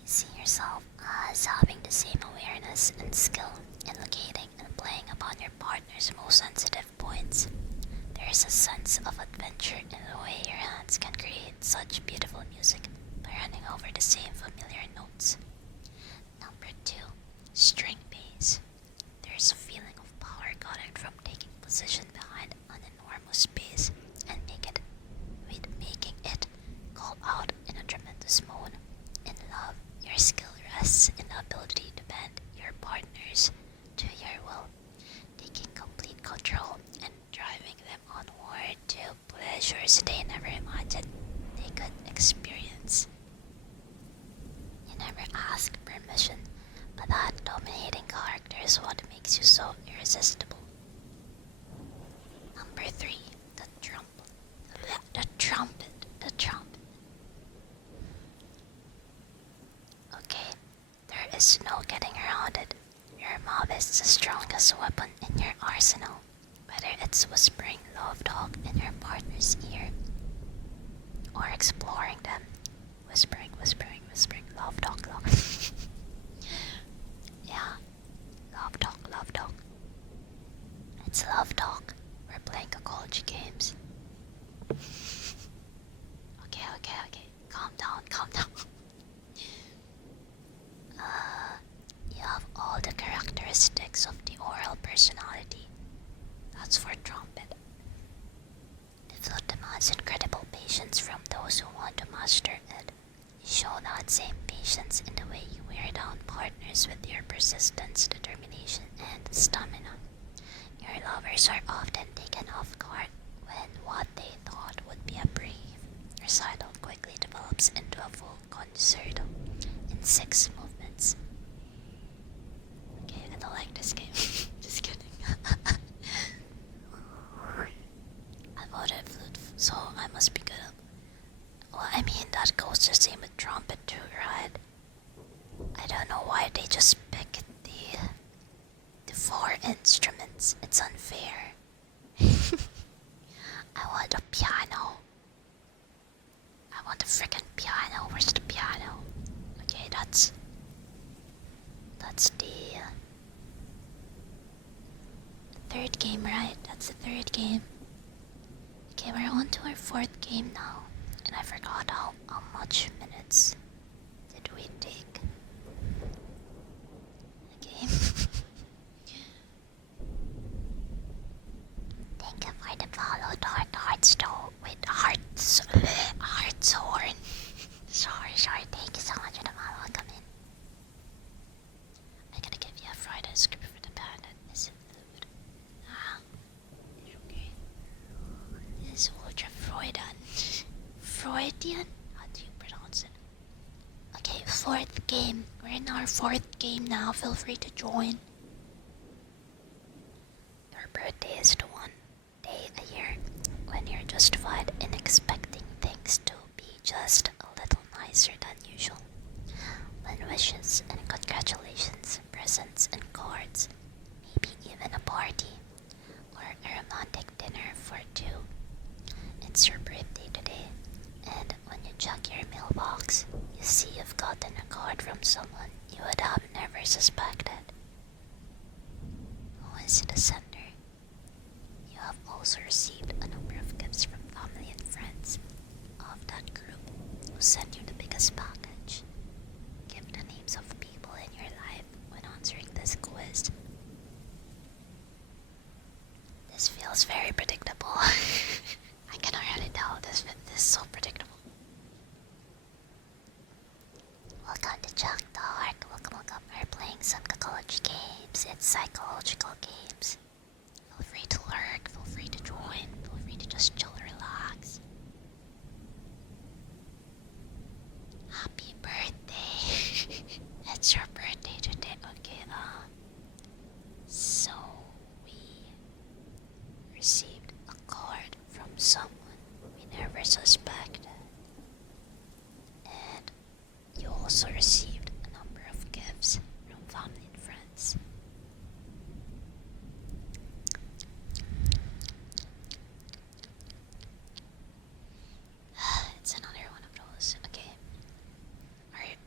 You see yourself as having the same awareness and skill in locating and playing upon your partner's most sensitive points. There is a sense of adventure in the way your hands can create such beautiful music by running over the same familiar notes. Number 2, string bass. There is a feeling of power gotten from taking position behind an enormous bass and making it call out in a tremendous moan. In love, your skill rests in the ability to bend your partners to your will, taking complete control and driving them onward to pleasures they never imagined they could experience. You never ask permission, but that dominating character is what makes you so irresistible. Number 3, the trumpet. is no getting around it. Your mob is the strongest weapon in your arsenal. Whether it's whispering love talk in your partner's ear or exploring them. Whispering, love talk, love. Yeah, love talk. It's love talk. We're playing Kokology games. Okay. Calm down. You have all the characteristics of the oral personality. That's for trumpet. The flute demands incredible patience from those who want to master it. You show that same patience in the way you wear down partners with your persistence, determination, and stamina. Your lovers are often taken off guard when what they thought would be a brief recital quickly develops into a full concerto in 6 movements. Okay, I don't like this game. Just kidding. I voted flute, so I must be good at. Well, I mean, that goes the same with trumpet too, right? I don't know why they just picked the 4 instruments. It's unfair. I want a piano. I want a freaking piano. Where's the piano? Okay, that's the 3rd game, right? That's the 3rd game. Okay, we're on to our 4th game now. And I forgot how much minutes did we take. Okay. Thank you for the follow, Heartstone. Wait, Heartshorn. Sorry. Thank you so much for the follow. Come in. I gotta give you a Friday script for the panda. Is it food? Okay. This is ultra Freudian? How do you pronounce it? Okay, 4th game. We're in our 4th game now. Feel free to join. Your birthday is the one day a year when you're justified in expecting things to be just a little nicer than usual. When wishes and congratulations, presents and cards, maybe even a party, or a romantic dinner for 2. It's your birthday today, and when you check your mailbox, you see you've gotten a card from someone you would have never suspected. Who is the sender? You have also received a number of gifts from family and friends of that group who sent you the biggest package. Give the names of people in your life when answering this quiz. This feels very predictable. I can already tell this is so predictable. Welcome to Jack Dark. Welcome. We're playing some Kokology games. It's psychological games. Feel free to lurk, feel free to join, feel free to just chill and relax. Happy birthday. It's your birthday today. Okay, so we received a card from someone we never suspected. And you also received a number of gifts from family and friends. It's another one of those. Okay. Alright.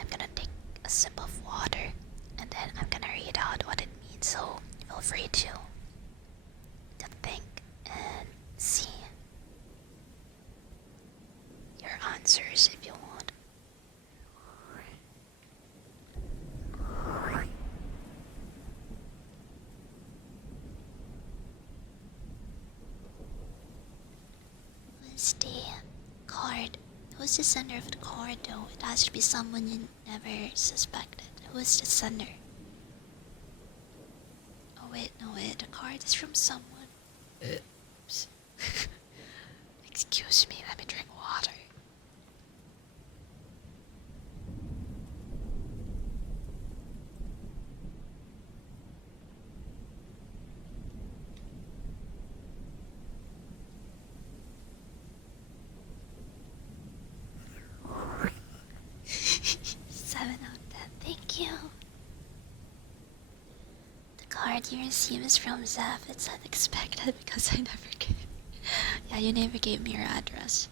I'm gonna take a sip of water and then I'm gonna read out what it means, so feel free to think and see your answers if you want. Who's the card? Who's the sender of the card though? It has to be someone you never suspected. Who is the sender? Oh wait, no wait, the card is from someone. Oops. Excuse me, let me drink water. card you receive is from Zeph. It's unexpected because I never gave. Yeah, you never gave me your address.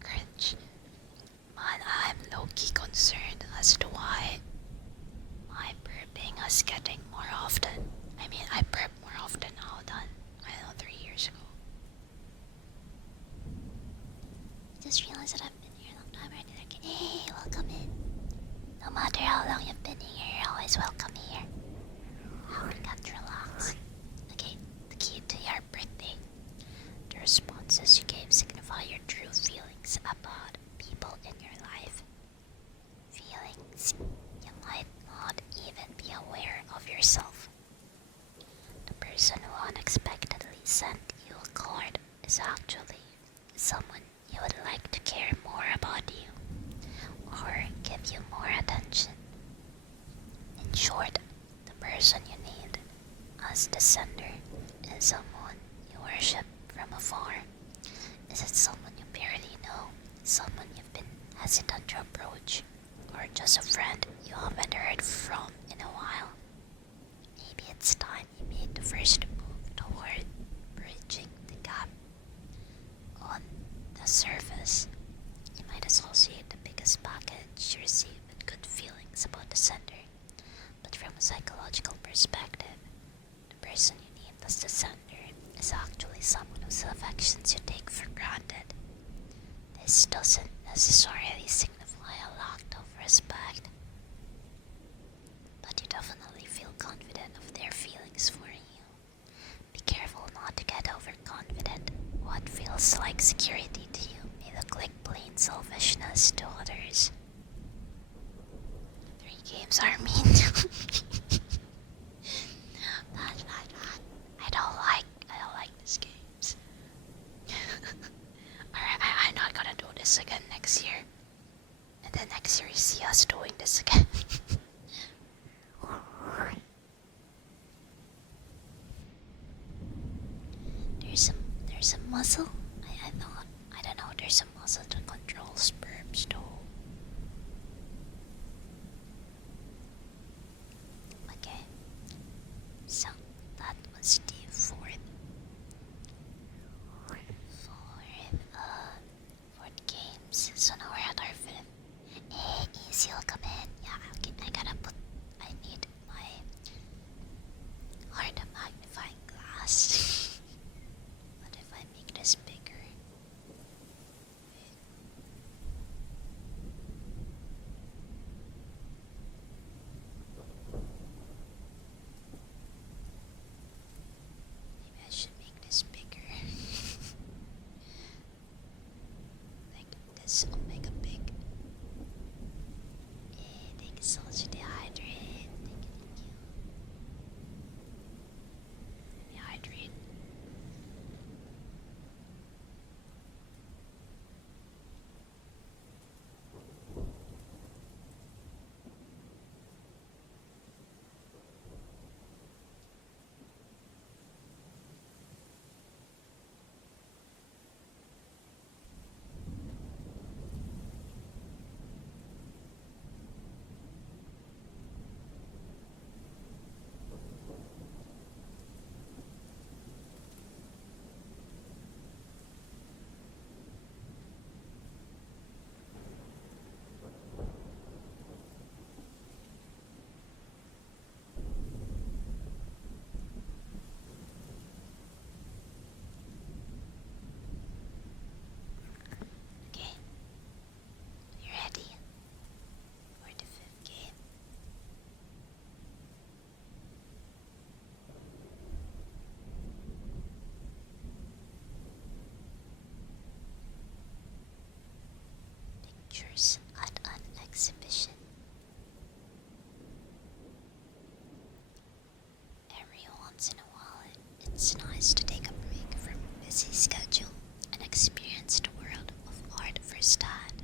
Cringe. Man, I'm low-key concerned as to why my burping is getting more often. I mean, I burp more often now than I know 3 years ago. I just realized that I've been here a long time already. Like, hey, welcome in. No matter how long you've been here, you're always welcome here. How we got to relax. Okay, the key to your birthday. The responses you gave signify your true feelings about people in your life. Feelings you might not even be aware of yourself. The person who unexpectedly sent you a card is actually someone you would like to care more about you or give you more attention. In short, the person you need as the sender is someone you worship from afar. Is it someone you barely know, someone you've been hesitant to approach, or just a friend you haven't heard from in a while? Maybe it's time you made the first move toward bridging the gap. On the surface, you might associate the biggest package you receive with good feelings about the sender, but from a psychological perspective, the person you named as the sender is actually someone whose affections you take for granted. This doesn't necessarily signify a lack of respect, but you definitely feel confident of their feelings for you. Be careful not to get overconfident. What feels like security to you may look like plain selfishness to others. 3 games are mean to me. I don't like these games. Alright, I'm not gonna do this again next year. And then next year you see us doing this again. There's a muscle? I don't know, there's a muscle that controls sperms though. Okay, so that was the fourth games. So now we're at our fifth. Hey, easy, will come in. Yeah, okay, I need my hard magnifying glass. What if I make this bigger? Maybe I should make this bigger. Like this will make a big. Hey, thank you so much, dehydrate. Thank you. Dehydrate. Okay, you ready for the fifth game? Pictures at an exhibition. Every once in a while, it's nice to take a break from a busy schedule and experience the world of art firsthand.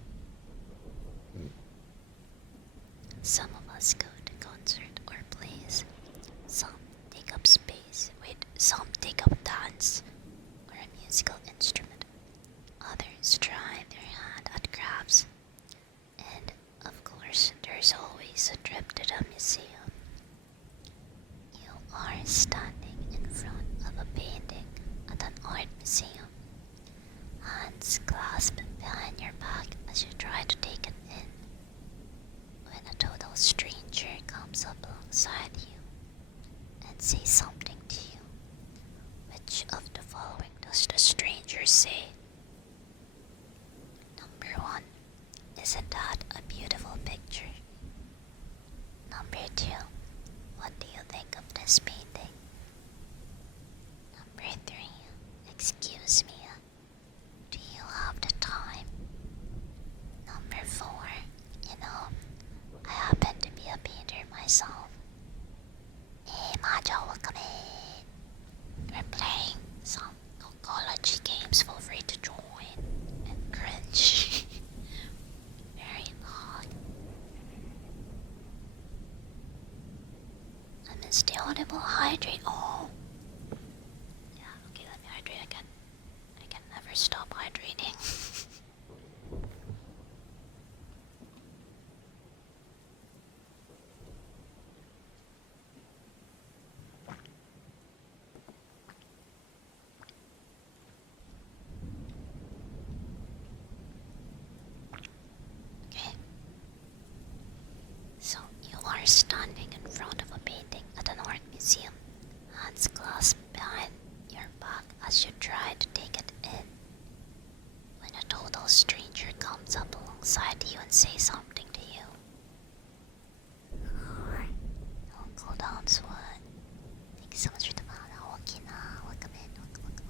Some of us go to concert or plays. Some take up space. Some take up dance or a musical instrument. Others try their hand at crafts. strangers say? Number 1, isn't that a beautiful picture? Number 2, what do you think of this painting? Number 3, excuse me, do you have the time? Number 4, I happen to be a painter myself. Hey, Majo, welcome in. We're playing some Kokology games, feel free to join and cringe. Very long. I miss the audible hydrate. Oh. Yeah, okay, let me hydrate again. I can never stop hydrating. Okay. So you are standing in front of a painting at an art museum, hands clasped behind your back as you try to take it in. When a total stranger comes up alongside you and says something to you. Oh, cool down, Swan. Thank you so much for the follow. Okina, welcome in. Welcome.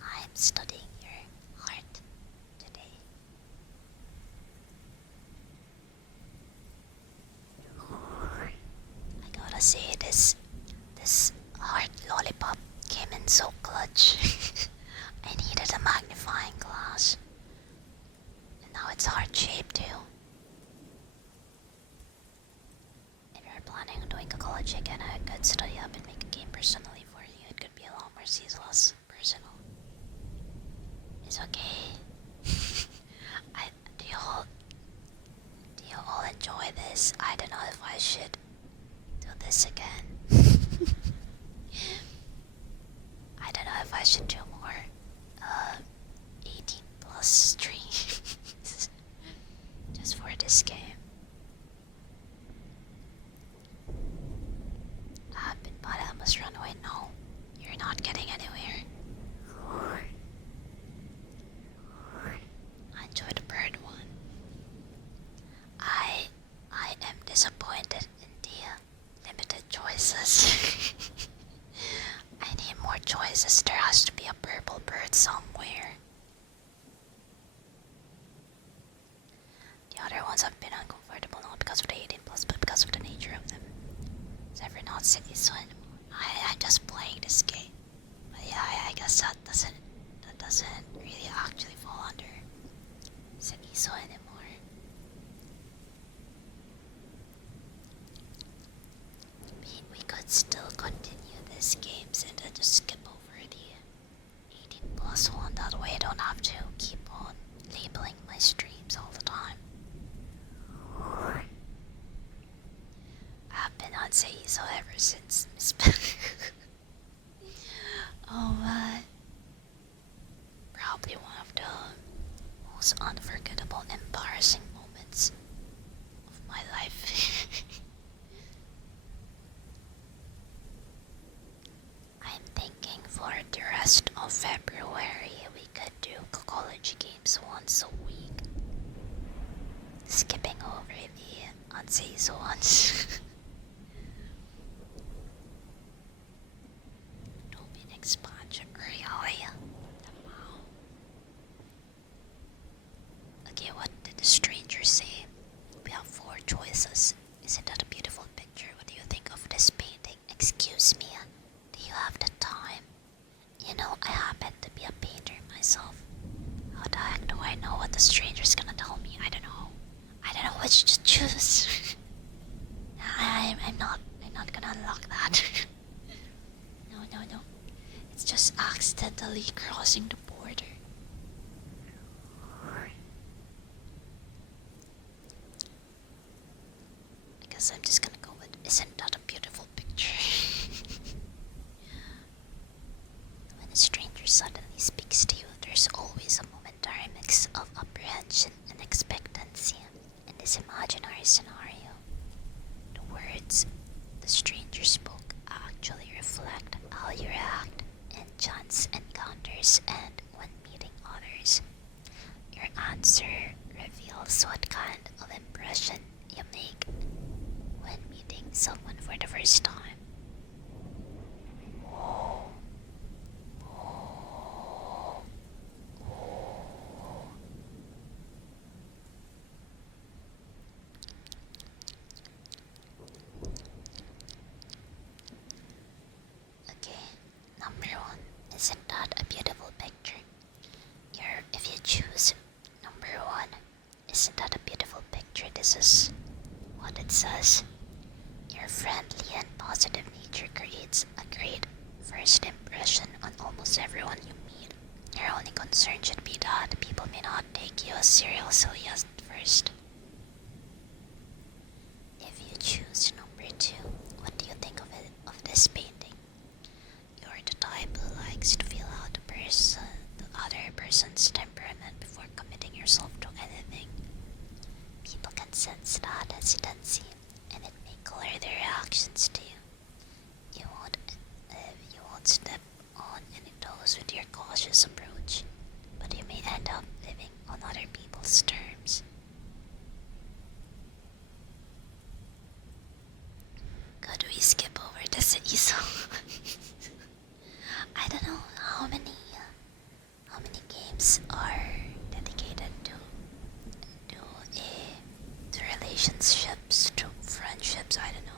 I'm studying your heart today. I gotta say, this heart lollipop came in so clutch. I needed a magnifying glass. And now it's heart-shaped too. If you're planning on doing Kokology again, I could study up and make a game personally for you. It could be a lot more ceaseless personal. It's okay. Do you all enjoy this? I don't know if I should do this again. I don't know if I should do more 18 plus streams just for this game. But I must run away. No, you're not getting anywhere. I enjoyed the bird one. I am disappointed in the limited choices. I need more choices. There has to be a purple bird somewhere. The other ones have been uncomfortable, not because of the 18 plus, but because of the nature of them. Zephyr not City so anymore. I'm just playing this game. But yeah, I guess that doesn't really actually fall under City so anymore. We could still continue these games and then just skip over the 18 plus one. That way I don't have to keep on labeling my streams all the time. I've been on Seiso ever since Miss Oh man. Probably one of the most unforgettable, embarrassing moments of my life. I'm thinking for the rest of February we could do Kokology games once a week. Skipping over the unseiso ones. Don't be an expansion, really. Wow. Okay, what did the stranger say? We have 4 choices. Isn't that a beautiful picture? What do you think of this painting? Excuse me, do you have the time? You know, I happen to be a painter myself. How the heck do I know what the stranger's gonna tell me? I don't know. I don't know which to choose. I'm not gonna unlock that. No. It's just accidentally crossing the border. I guess I'm just gonna go with, isn't that a beautiful picture? When a stranger suddenly speaks to you, there's always a momentary mix of apprehension and expectancy in this imaginary scenario. The words the stranger spoke actually reflect how you react in chance encounters and when meeting others. Your answer reveals what kind of impression you make when meeting someone for the first time. Okay, number one, isn't that a beautiful picture? If you choose number one, isn't that a beautiful picture? This is what it says. Your friendly and positive nature creates a great first impression on almost everyone you meet. Your only concern should be that people may not take you as seriously at first. If you choose number two, what do you think of this painting? You're the type who likes to feel out the other person's temperament before committing yourself to anything. People can sense that hesitancy, and it may color their reactions to you. You won't step on any toes with your cautious approach, but you may end up living on other people's terms. Could we skip over this easel? I don't know how many games are dedicated to relationships, to friendships. I don't know.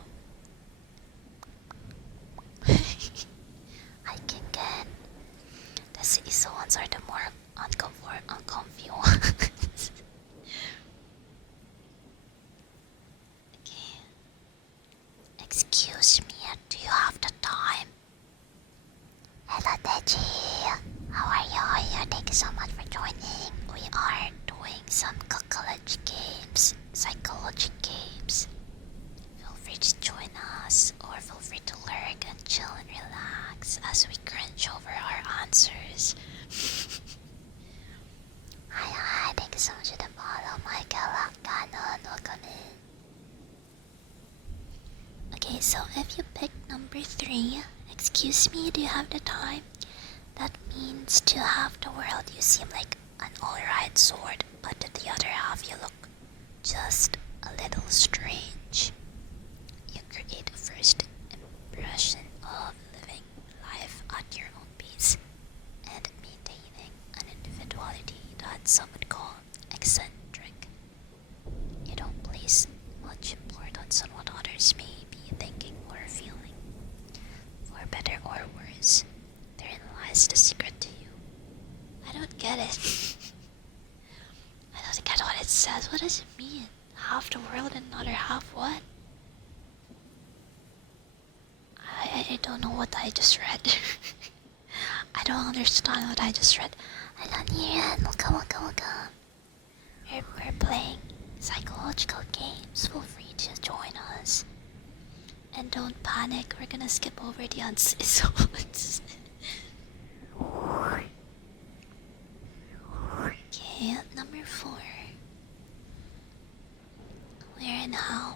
I can get the easel ones are the more uncomfy ones. Okay. Excuse me, do you have the time? Hello, Deji. How are you? Thank you so much for joining. We are doing some Kokology games, psychology games. Feel free to join us, or feel free to lurk and chill and relax as we cringe over our answers. Hi, thank you so much for the follow, Michael. Canon, welcome in. Okay, so if you pick number 3, excuse me, do you have the time? That means to half the world you seem like an alright sort, but to the other half you look just a little strange. You create a first impression of living life at your own pace and maintaining an individuality that some would call eccentric. You don't place much importance on what others may be thinking or feeling. For better or worse, therein lies the secret to you. I don't get it. I don't get what it says. What does it mean? Half the world and another half what? I don't know what I just read. I don't understand what I just read. I don't hear it. Welcome. We're playing psychological games. Feel free to join us. And don't panic, we're gonna skip over the unsized. Okay, number 4. Where and how?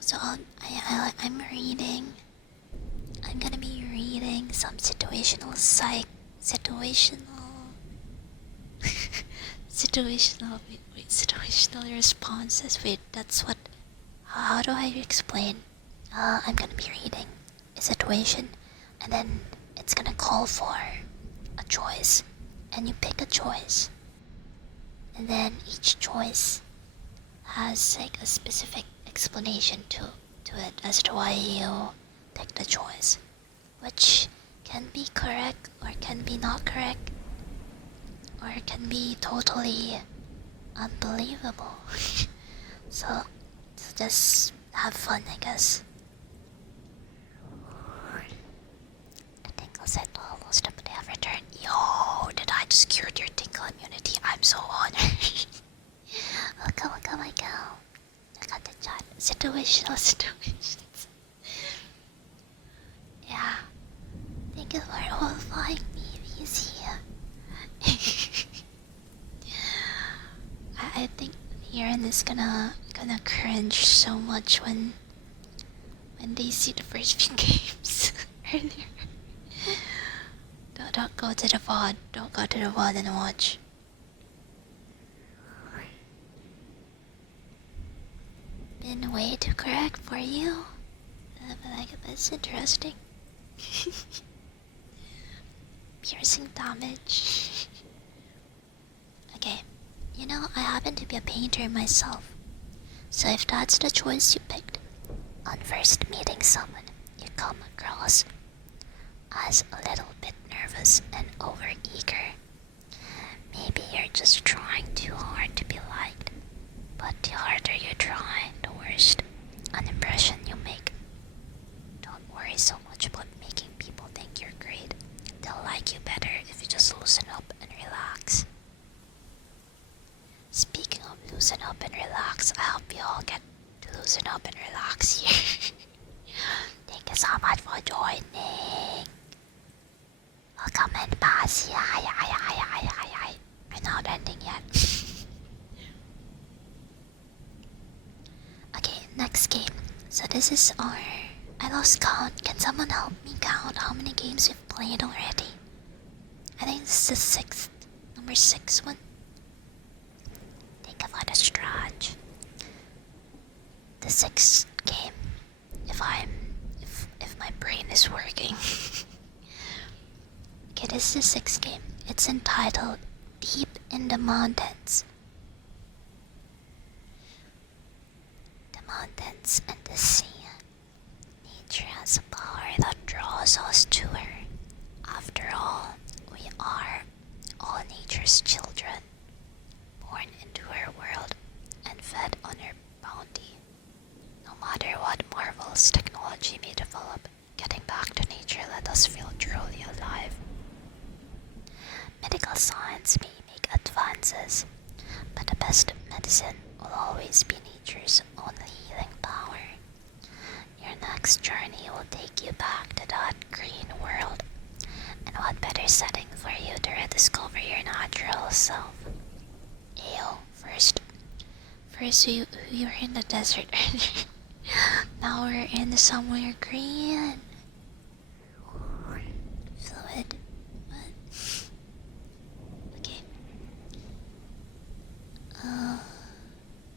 So I'm reading. I'm gonna be reading some situational responses. Wait, that's what. How do I explain? I'm gonna be reading a situation, and then it's gonna call for a choice, and you pick a choice, and then each choice has like a specific explanation to it as to why you pick the choice, which can be correct or can be not correct, or can be totally unbelievable. so just have fun, I guess. The tinkle said almost but they have returned. Yo, did I just cure your tinkle immunity? I'm so honored. welcome, my girl. I got the chat. Situational situations. Yeah. Thank you for all 5 BBs here. I think Aaron is gonna cringe so much when they see the first few games earlier. don't go to the VOD. Don't go to the VOD and watch. Been way too correct for you. But it's interesting. Piercing damage. Okay, you know, I happen to be a painter myself. So if that's the choice you picked, on first meeting someone, you come across as a little bit nervous and overeager. Maybe you're just trying too hard to be liked, but the harder you try, the worse an impression you make. Don't worry so much about making people think you're great. They'll like you better if you just loosen up and relax. Speaking of loosen up and relax, I hope you all get to loosen up and relax here. Thank you so much for joining. Welcome in, Basi. We're not ending yet. Okay, next game. So this is our... I lost count. Can someone help me count how many games we've played already? I think this is the 6th. Number 6 one. Think about a stretch. The 6th game. If my brain is working. Okay, this is the 6th game. It's entitled Deep in the Mountains. The mountains and the sea. Nature has a power that draws us to her. After all, we are all nature's children, born into her world and fed on her bounty. No matter what marvels technology may develop, getting back to nature let us feel truly alive. Medical science may make advances, but the best medicine will always be nature's own healing power. Your next journey will take you back to that green world, and what better setting for you to rediscover your natural self. Ayo, first we were in the desert earlier. Now we're in somewhere green. Fluid. What? Okay.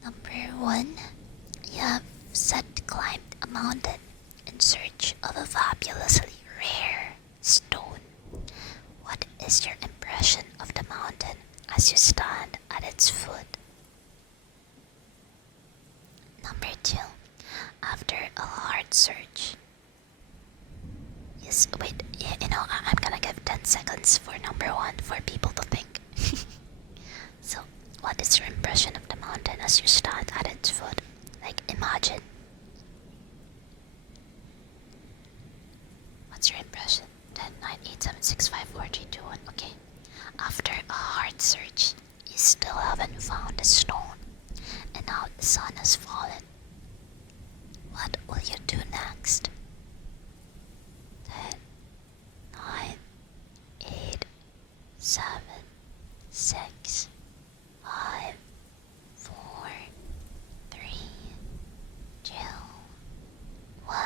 Number 1. You have climbed a mountain in search of a fabulously rare stone. What is your impression of the mountain as you stand at its foot? Number 2. After a hard search. Yes, wait, I'm gonna give 10 seconds for number 1 for people to think. So, what is your impression of the mountain as you stand at its foot? Like, imagine. What's your impression? 10, 9, 8, 7, 6, 5, 4, 3, 2, 1. Okay. After a hard search, you still haven't found the stone. And now the sun has fallen. What will you do next? 10, 9, 8, 7, 6, 5, 4, 3, 2, 1.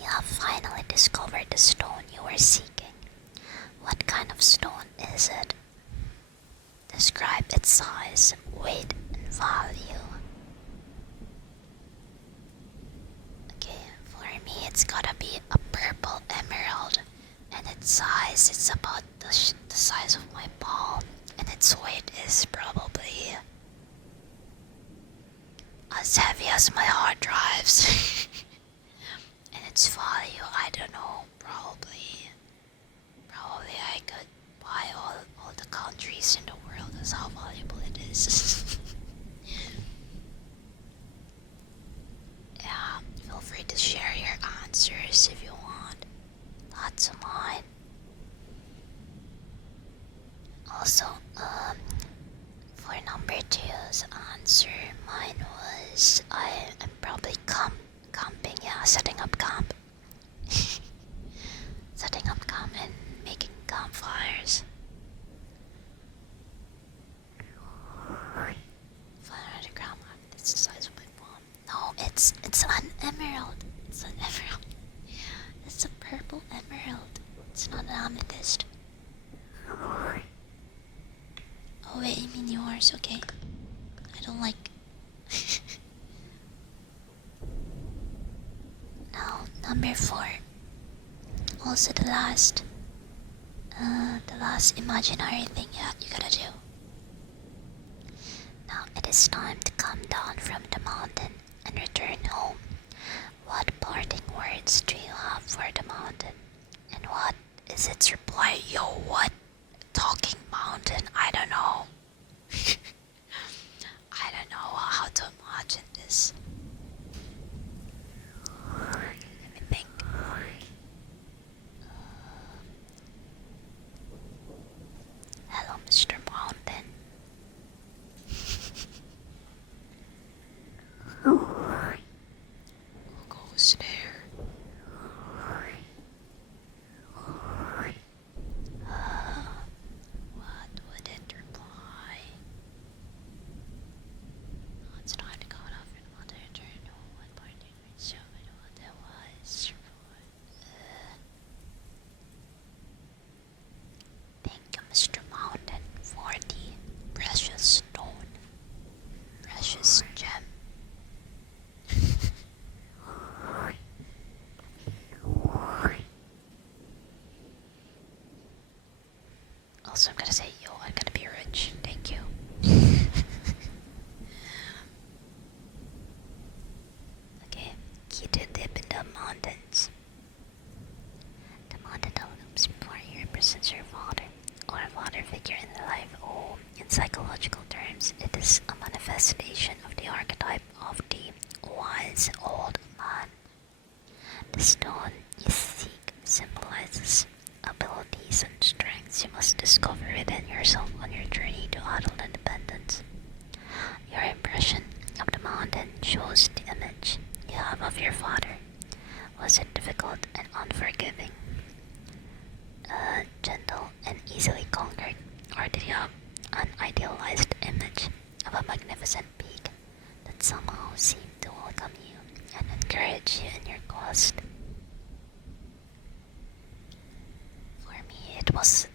You have finally discovered the stone you were seeking. What kind of stone is it? Describe its size, weight, and value. Okay, for me it's gotta be a purple emerald, and its size is about the size of my palm, and its weight is probably as heavy as my hard drives. And its value, I don't know, probably I could buy all the countries in the world. That's how valuable it is. Yeah, feel free to share your answers if you want. Lots of mine. Also, for number 2's answer, mine was I am probably camping, yeah, setting up camp. It's not an amethyst. Oh wait, you mean yours? Okay. I don't like. Now, number 4. Also the last imaginary thing you gotta do. Now it is time to come down from the mountain and return home. What parting words do you have for the mountain? And what is its reply? Yo, what? Talking mountain? I don't know. I don't know how to imagine this. Let me think. Hello, Mr. Mountain. Who goes there? What would it reply? Oh, it's time to go off and want to return home. What part did we show it what it was? Thank you, Mr. Mountain, for the precious stone, precious gem. Also, I'm gonna say, yo, I'm gonna be rich. Thank you. Okay, key to dip in the mountains. The mountain that looms before you represents your father, or a father figure in the life. Oh, in psychological terms, it is a manifestation of the archetype of the wise old man. The stone you seek symbolizes abilities and strengths you must discover within yourself on your journey to adult independence. Your impression of the mountain shows the image you have of your father. Was it difficult and unforgiving? Gentle and easily conquered? Or did you have an idealized image of a magnificent peak that somehow seemed to welcome you and encourage you in your quest? For me, it was.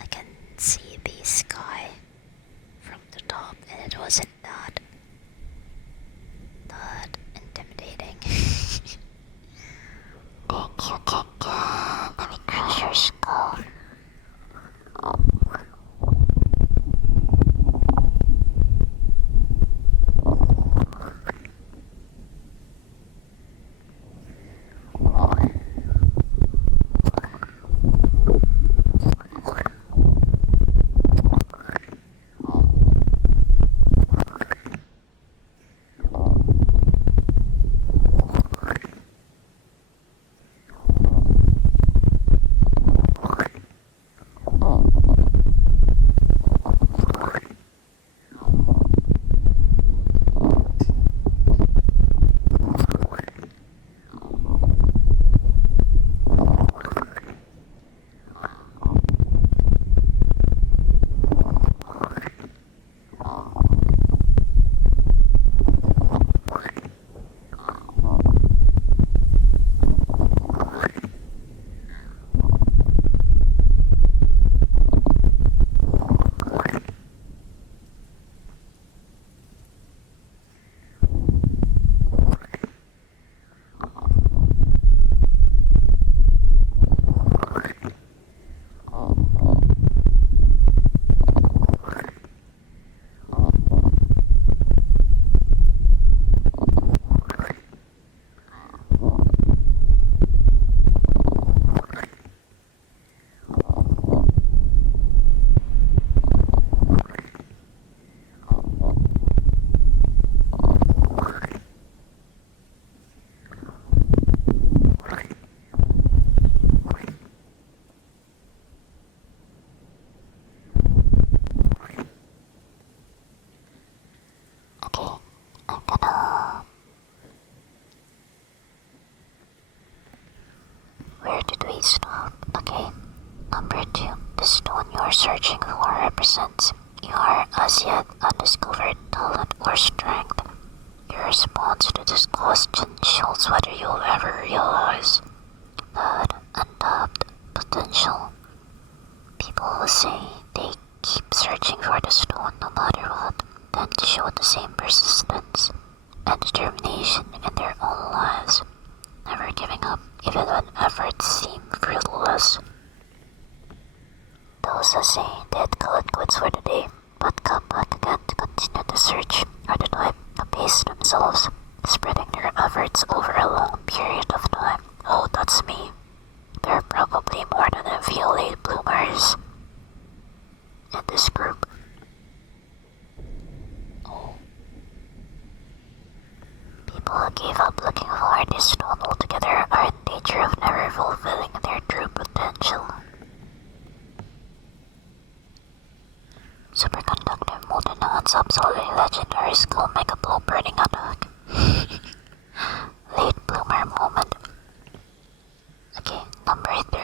I can see the sky from the top, and it wasn't that intimidating. Thank you, Kinkan. Let me crush your skull. Where did we stop? Okay. Number 2. The stone you are searching for represents your as yet undiscovered talent or strength. Your response to this question shows whether you'll ever realize that untapped more than a few late bloomers in this group. Oh. People who gave up looking for this stone altogether are in danger of never fulfilling their true potential. Superconductive molten knots absolutely legendary skill mega blow burning attack. Late bloomer moment. Okay, number 3.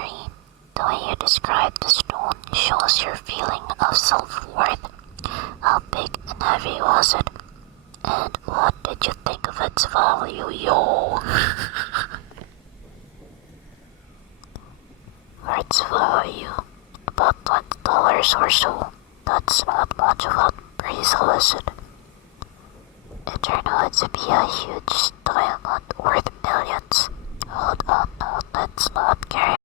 The way you describe the stone shows your feeling of self-worth. How big and heavy was it? And what did you think of its value, yo? For its value, about $20 or so. That's not much of a pretty solicit. It turned out to be a huge diamond worth millions. Hold on now, let's not carry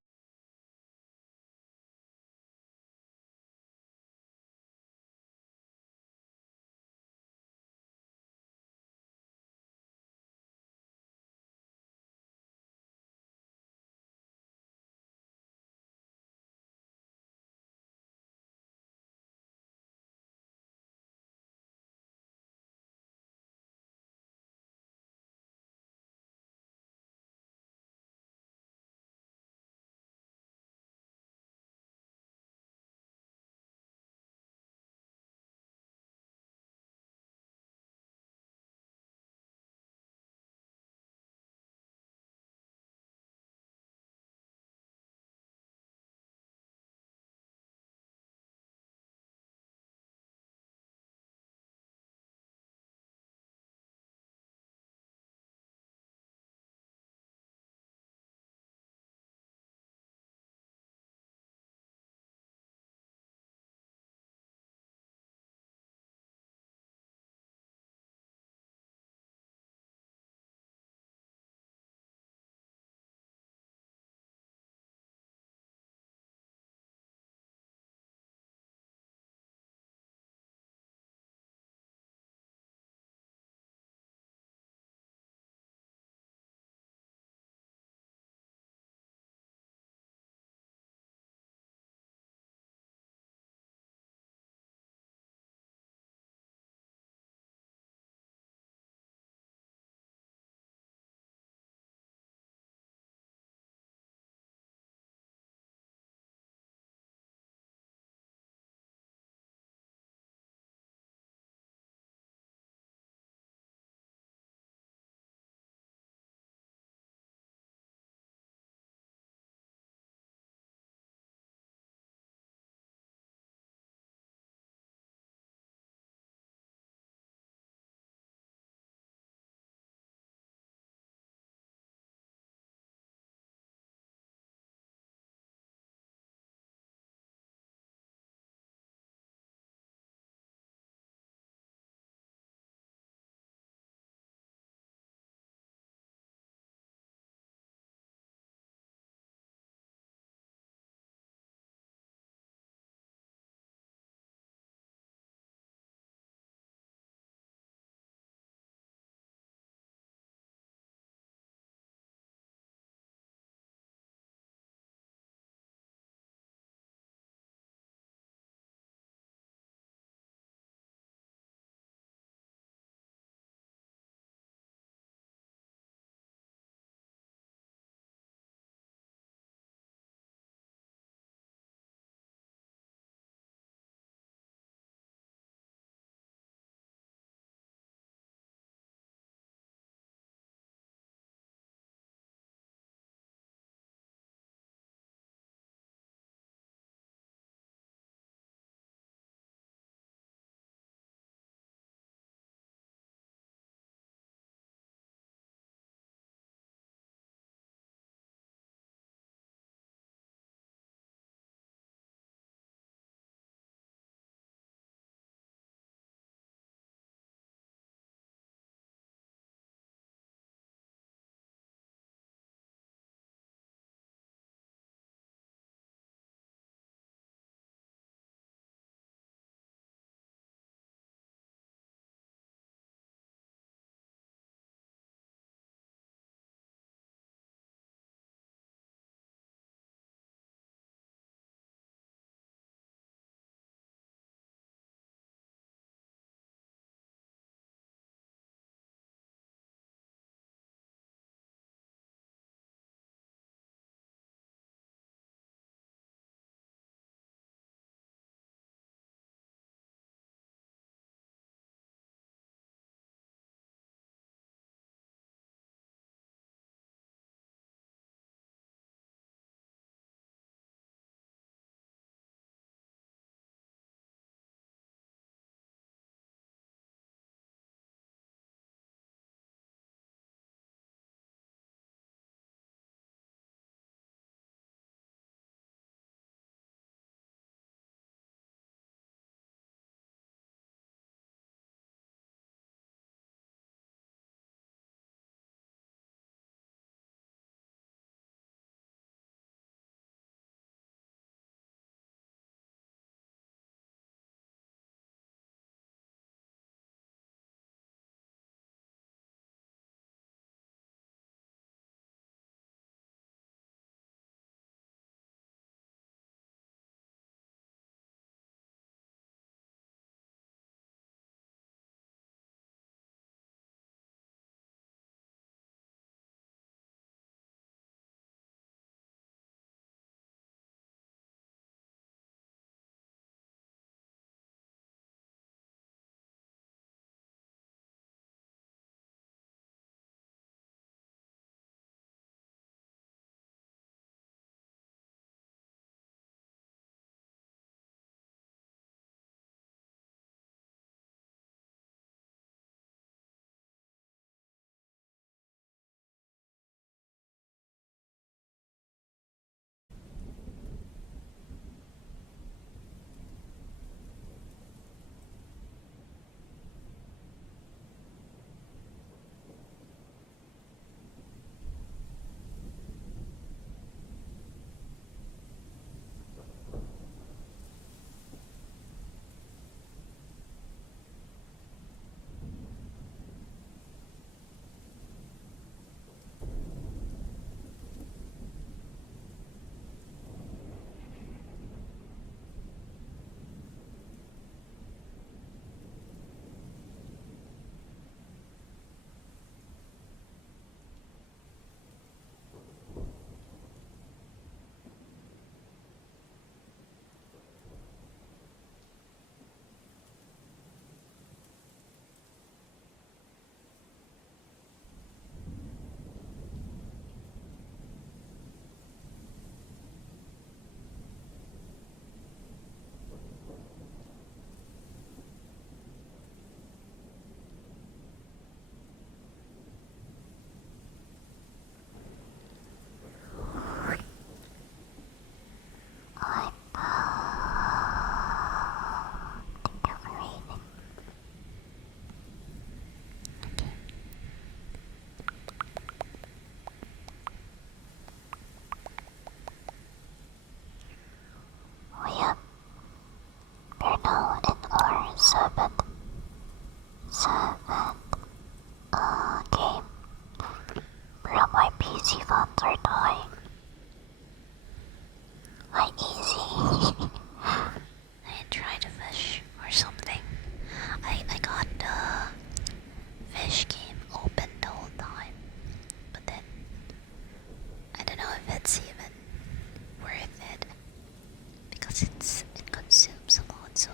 because it consumes lots of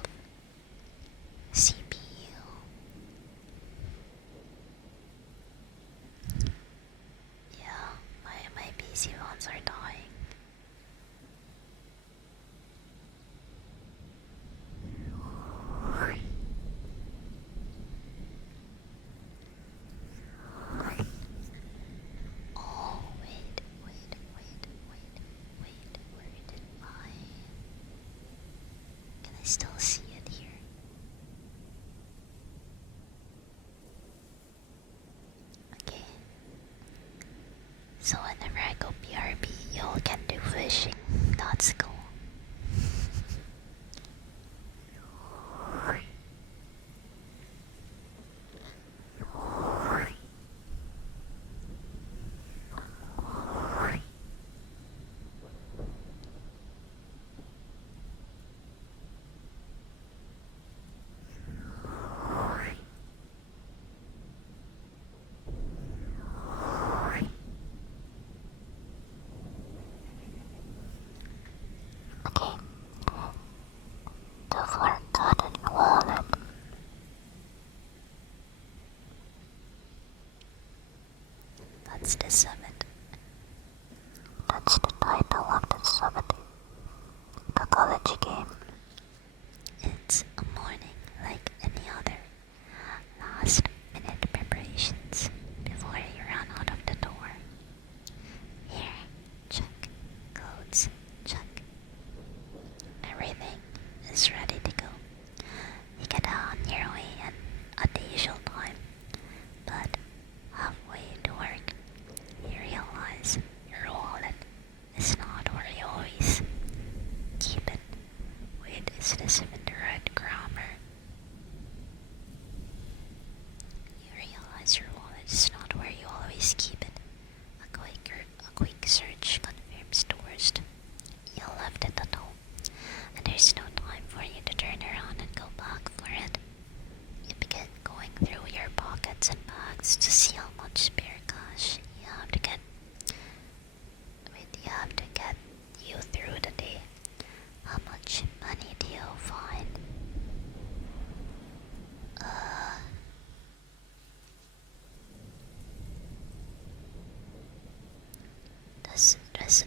CPU. Yeah, my PC phones are dying. Oh, wait, where did can I still see it here? Okay. So whenever I go BRB, y'all can do fishing. That's cool. Okay. The forgotten wallet. That's the summit. That's the title of the summit. Kokology game. It's a morning like any other. Last minute preparations before you run out of the door. Here, check. Codes, check. Everything is ready to go. You get on your way at the usual time, but halfway to work, you realize your wallet is not where you always keep it. Wait, is this even the right grammar? You realize your wallet is not where you always keep it. A quick search confirms the worst. You left it at home, and there's no time for you to turn around and go back for it. You begin going through your pockets and bags to see how much spare cash you have to get you through the day. How much money do you find? Does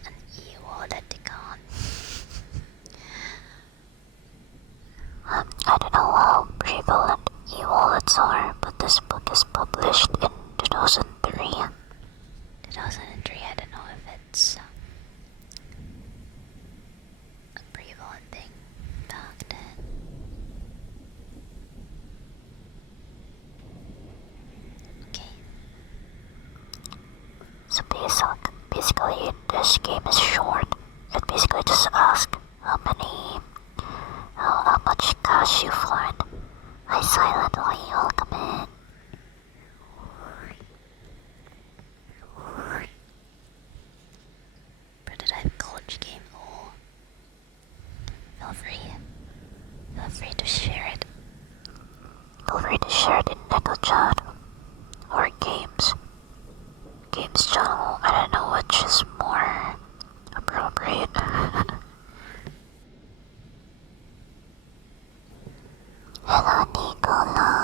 an e-wallet count? I don't know how prevalent e-wallets are, but this book is published in 2003. 2003, I don't know if it's a prevalent thing back then. Okay. So basically this game is short. It basically just asks how much cash you find. I silently welcome it. Prototype college game. Oh. Feel free to share it. Feel free to share it in Echo Chat or Games channel. I don't know which is more appropriate. Hello, Nicola.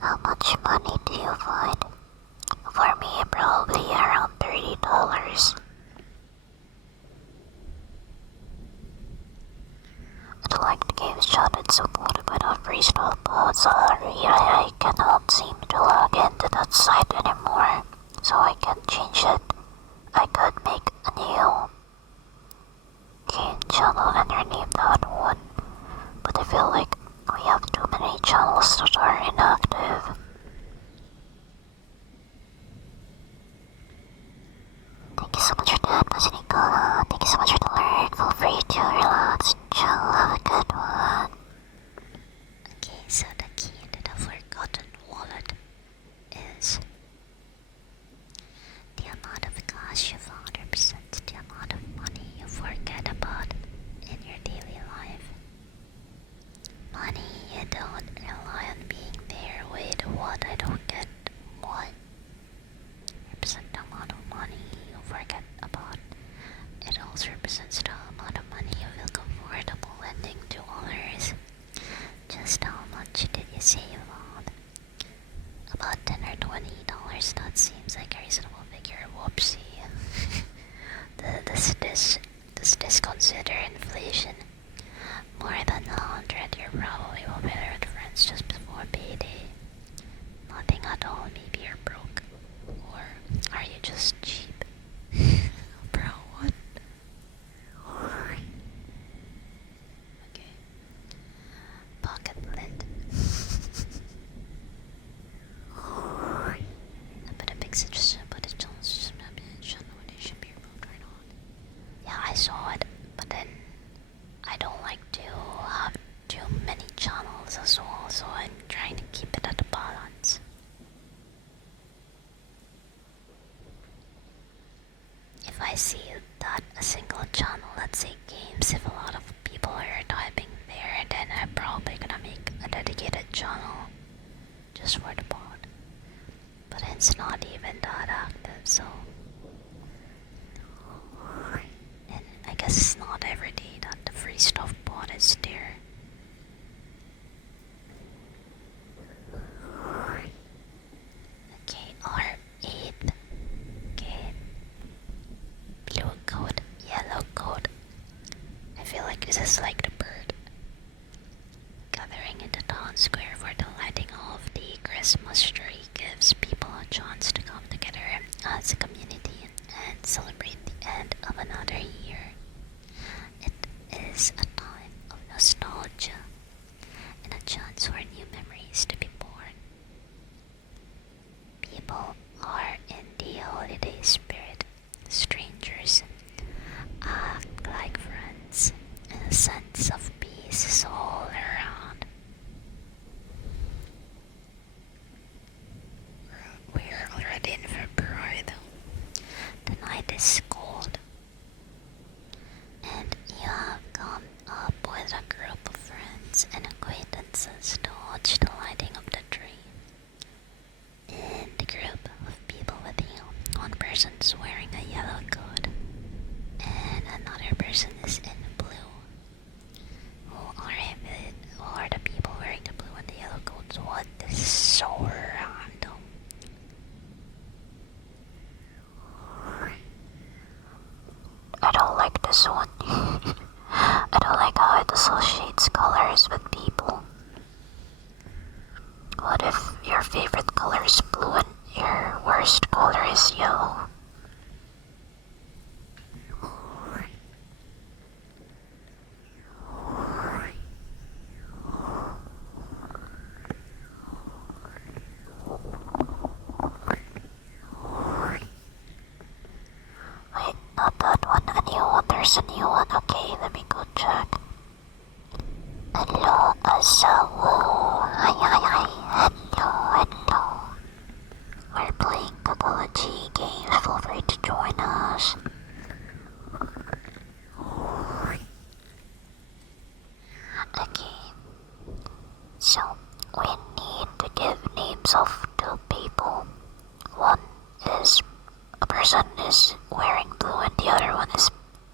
How much money do you find? For me, probably around $30. I like the game's chat, it's supported by the freestyle pod, so I cannot seem to log into that site anymore, so I can change it. I could make a new game channel and rename that one, but I feel like we have too many channels that are inactive. Thank you so much for that, Miss Nicola. Thank you so much for the alert. Feel free to relax, chill, have a good one. Okay, so the key to the forgotten wallet is the amount of cash you found represents the amount of money you forget about in your daily there's a new one. Okay, let me go check. Hello, Asawu. Hi. Hello. We're playing Kokology games. Feel free to join us. Okay. So, we need to give names of two people. One is a person is wearing blue and the other one is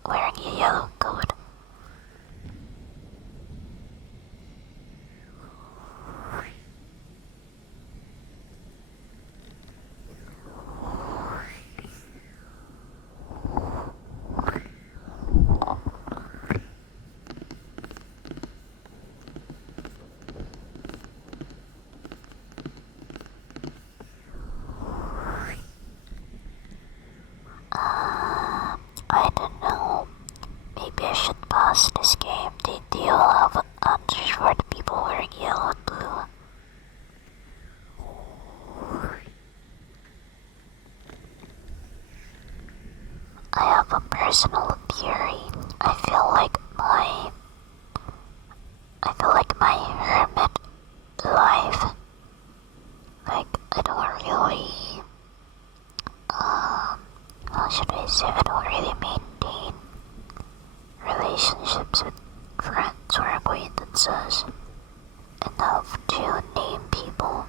wearing a yellow coat. I don't know. Maybe I should pass this game. Do you all have answers for the people wearing yellow and blue? I have a personal theory. I feel like my hermit life, like I don't really, how should I say, I don't really maintain relationships with friends or acquaintances enough to name people.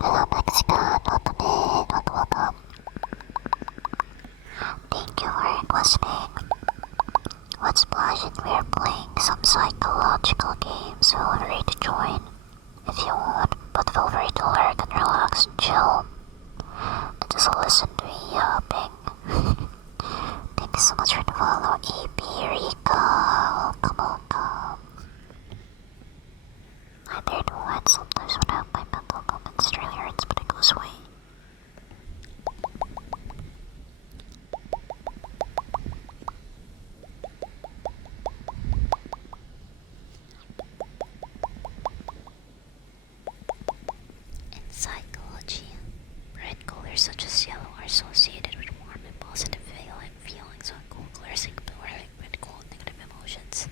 Hello Mexican, welcome. Thank you for requesting. Let's splash and we're playing some psychological games. Feel free to join if you want, but feel free to lurk and relax and chill. And just listen to me yapping. Thank you so much for the follow, AP Rika. Welcome. I dare to what sometimes when I have my mental moments, it really hurts, but it goes away. In psychology, red colors such as yellow are associated with warm and positive feelings, while cool colors like blue are linked with cold negative emotions.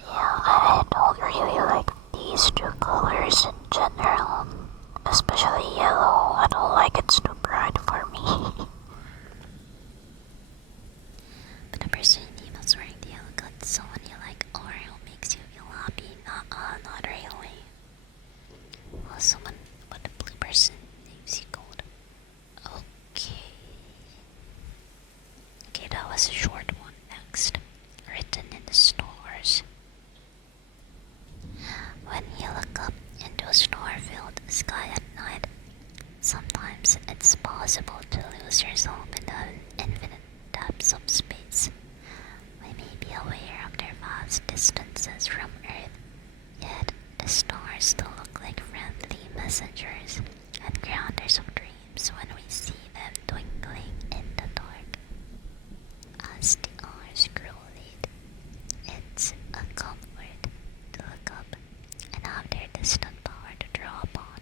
Yeah, I don't really like these two colors in general, especially yellow. I don't like it, it's too bright for me. But the person emails wearing the yellow coat is someone you like or who makes you feel happy. Not really. Well, someone but the blue person names you cold. Okay. Okay, that was a short one. Next. Written in the stars. When you look up into a star-filled sky at night, sometimes it's possible to lose yourself in the infinite depths of space. We may be aware of their vast distances from Earth, yet the stars still look like friendly messengers and grounders of dreams when we see them twinkling in the dark. As the hours grow late, it's a comfort to look up and have their distant power to draw upon.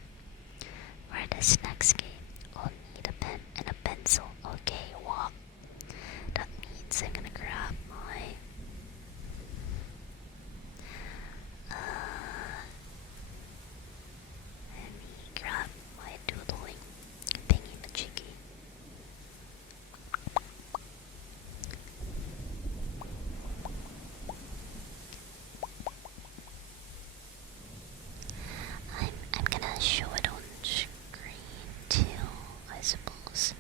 For this next game, we'll need a pen and a pencil. Okay, what? That means I'm gonna grab my let me grab my doodling thingy-majiggy. I'm gonna show it on screen too, I suppose.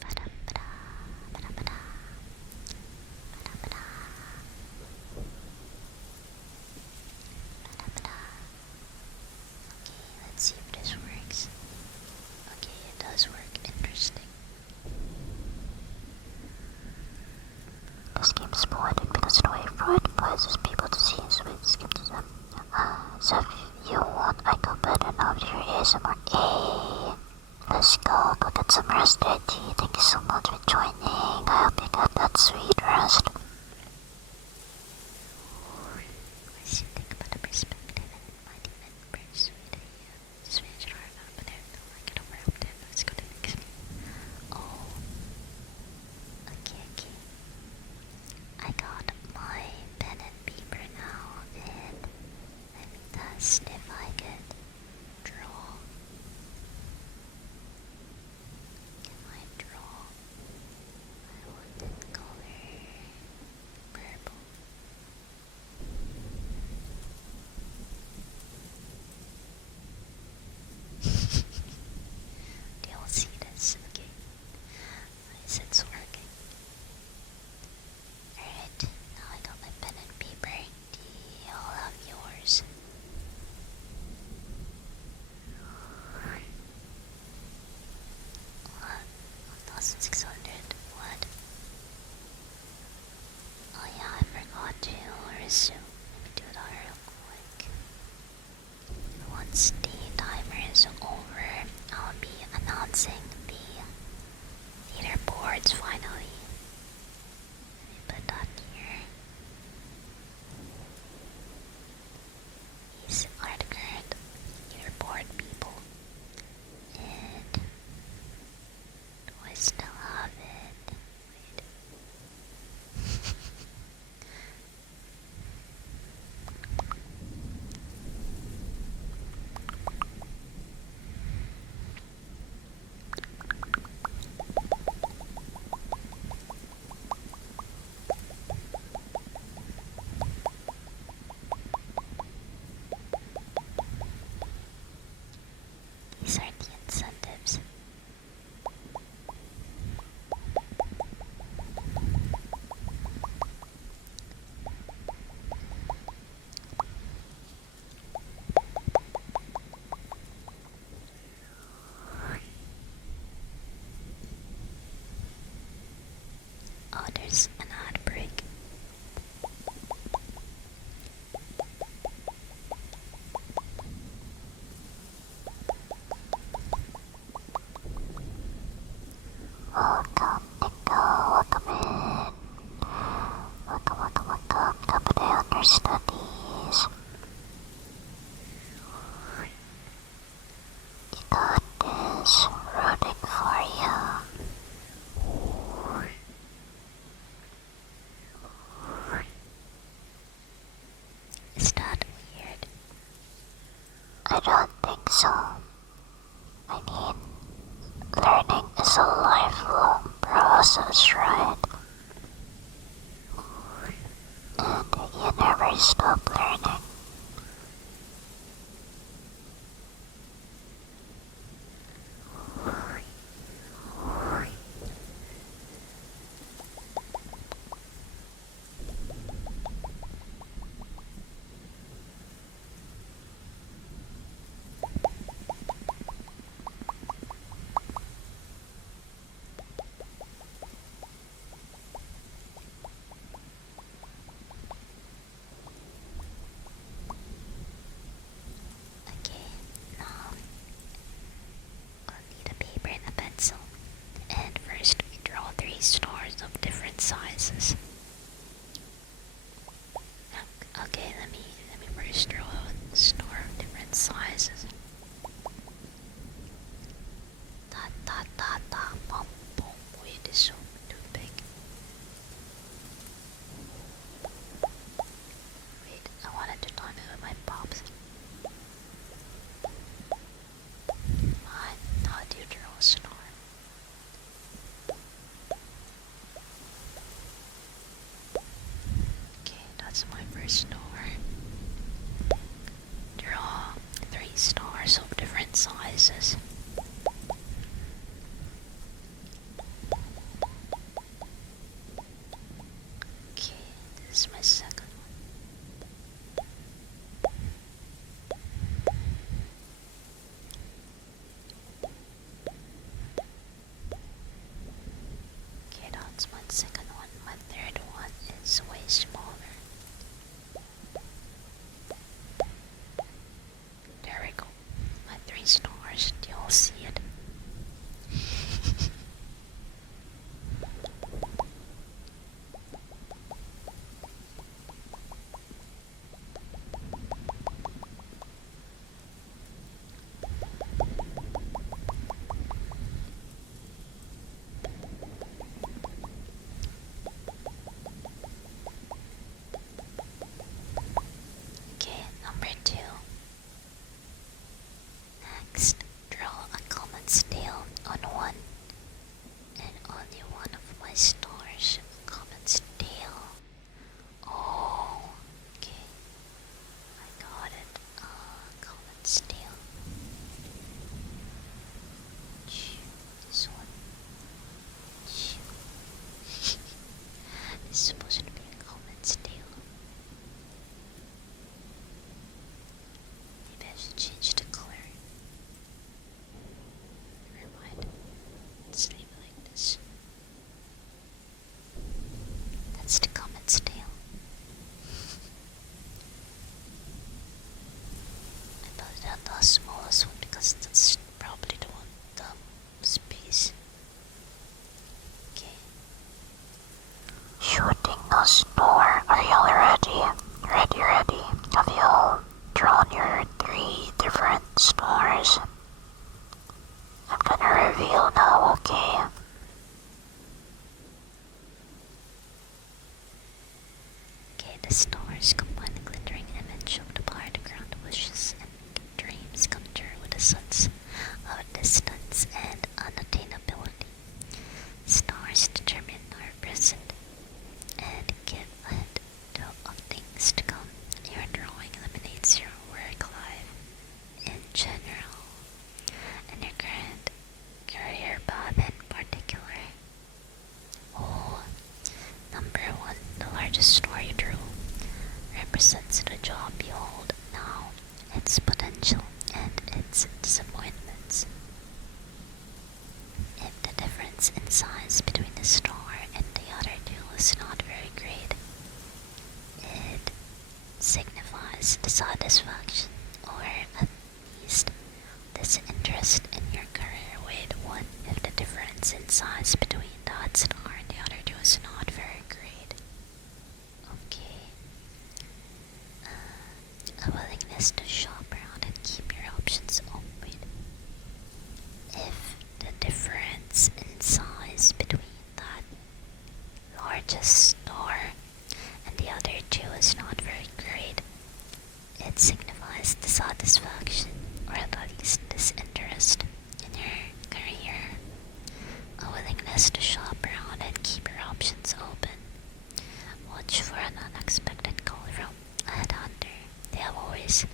Ba-da-ba-da, ba-da-ba-da, ba-da-ba-da, ba-da-ba-da. Okay, let's see if this works. Okay, it does work. Interesting. This game is poetic because the way Freud advises people to see his way skepticism. So if you want, I go better now to your ASMR. Hey, let's go get some rest, Reggie. Thank you so much for joining. I hope you got that sweet rest. best if I could draw. Can I draw? I wanted color purple. Do y'all see this? Okay. Nice, it's working. Alright, now I got my pen and paper. Do y'all have yours? 1,600. What? Oh yeah, I forgot to resume. Let me do that real quick. Once the timer is over, I'll be announcing the leaderboards finally. Let me put that here. These are the current leaderboard people. And do I still have it? Wait. These are the incentives. Oh, there's an ad break. Welcome, Nico. Welcome in. Welcome. Come today on your studies. You got this. Rooting for you. Is that weird? I don't think so. I mean, learning is a lifelong process, right? And you never stop learning. Okay, now I'll need a paper and a pencil. And first we draw 3 stars of different sizes. Okay, let me first draw a star of different sizes. Bum, bum. Wait, this is so too big. Wait, I wanted to time it with my pops. How do you draw a star? Okay, that's my first star. Draw 3 stars of different sizes. Okay, this is my second one. Okay, that's my second one. My third one is way smaller. There we go. My 3 stars. Do you want the smallest one because that's probably the one with the space. Okay. Shooting a star. Are y'all ready? Ready. Have y'all drawn your 3 different stars? I'm gonna reveal now, okay? Okay, the stars combine the glittering image of the part ground wishes and dreams come true with a sense of distance and unattainability. Stars determine our present and give a hint of things to come. Your drawing eliminates your work life in general and your current career path in particular. Oh, number 1, the largest star you drew represents the job you hold now, its potential and its disappointments. If the difference in size between the star and the other 2 is not very great, it signifies dissatisfaction or at least disinterest in your career. With 1, if the difference in size between that star and the other 2 is not very great. Okay. A willingness to shop around and keep your options open. If the difference in size between that largest star and the other 2 is not very great, it signifies dissatisfaction or at least disinterest in your career. A willingness to shop around and keep your options open. Watch for an unexpected call from a headhunter. They have ways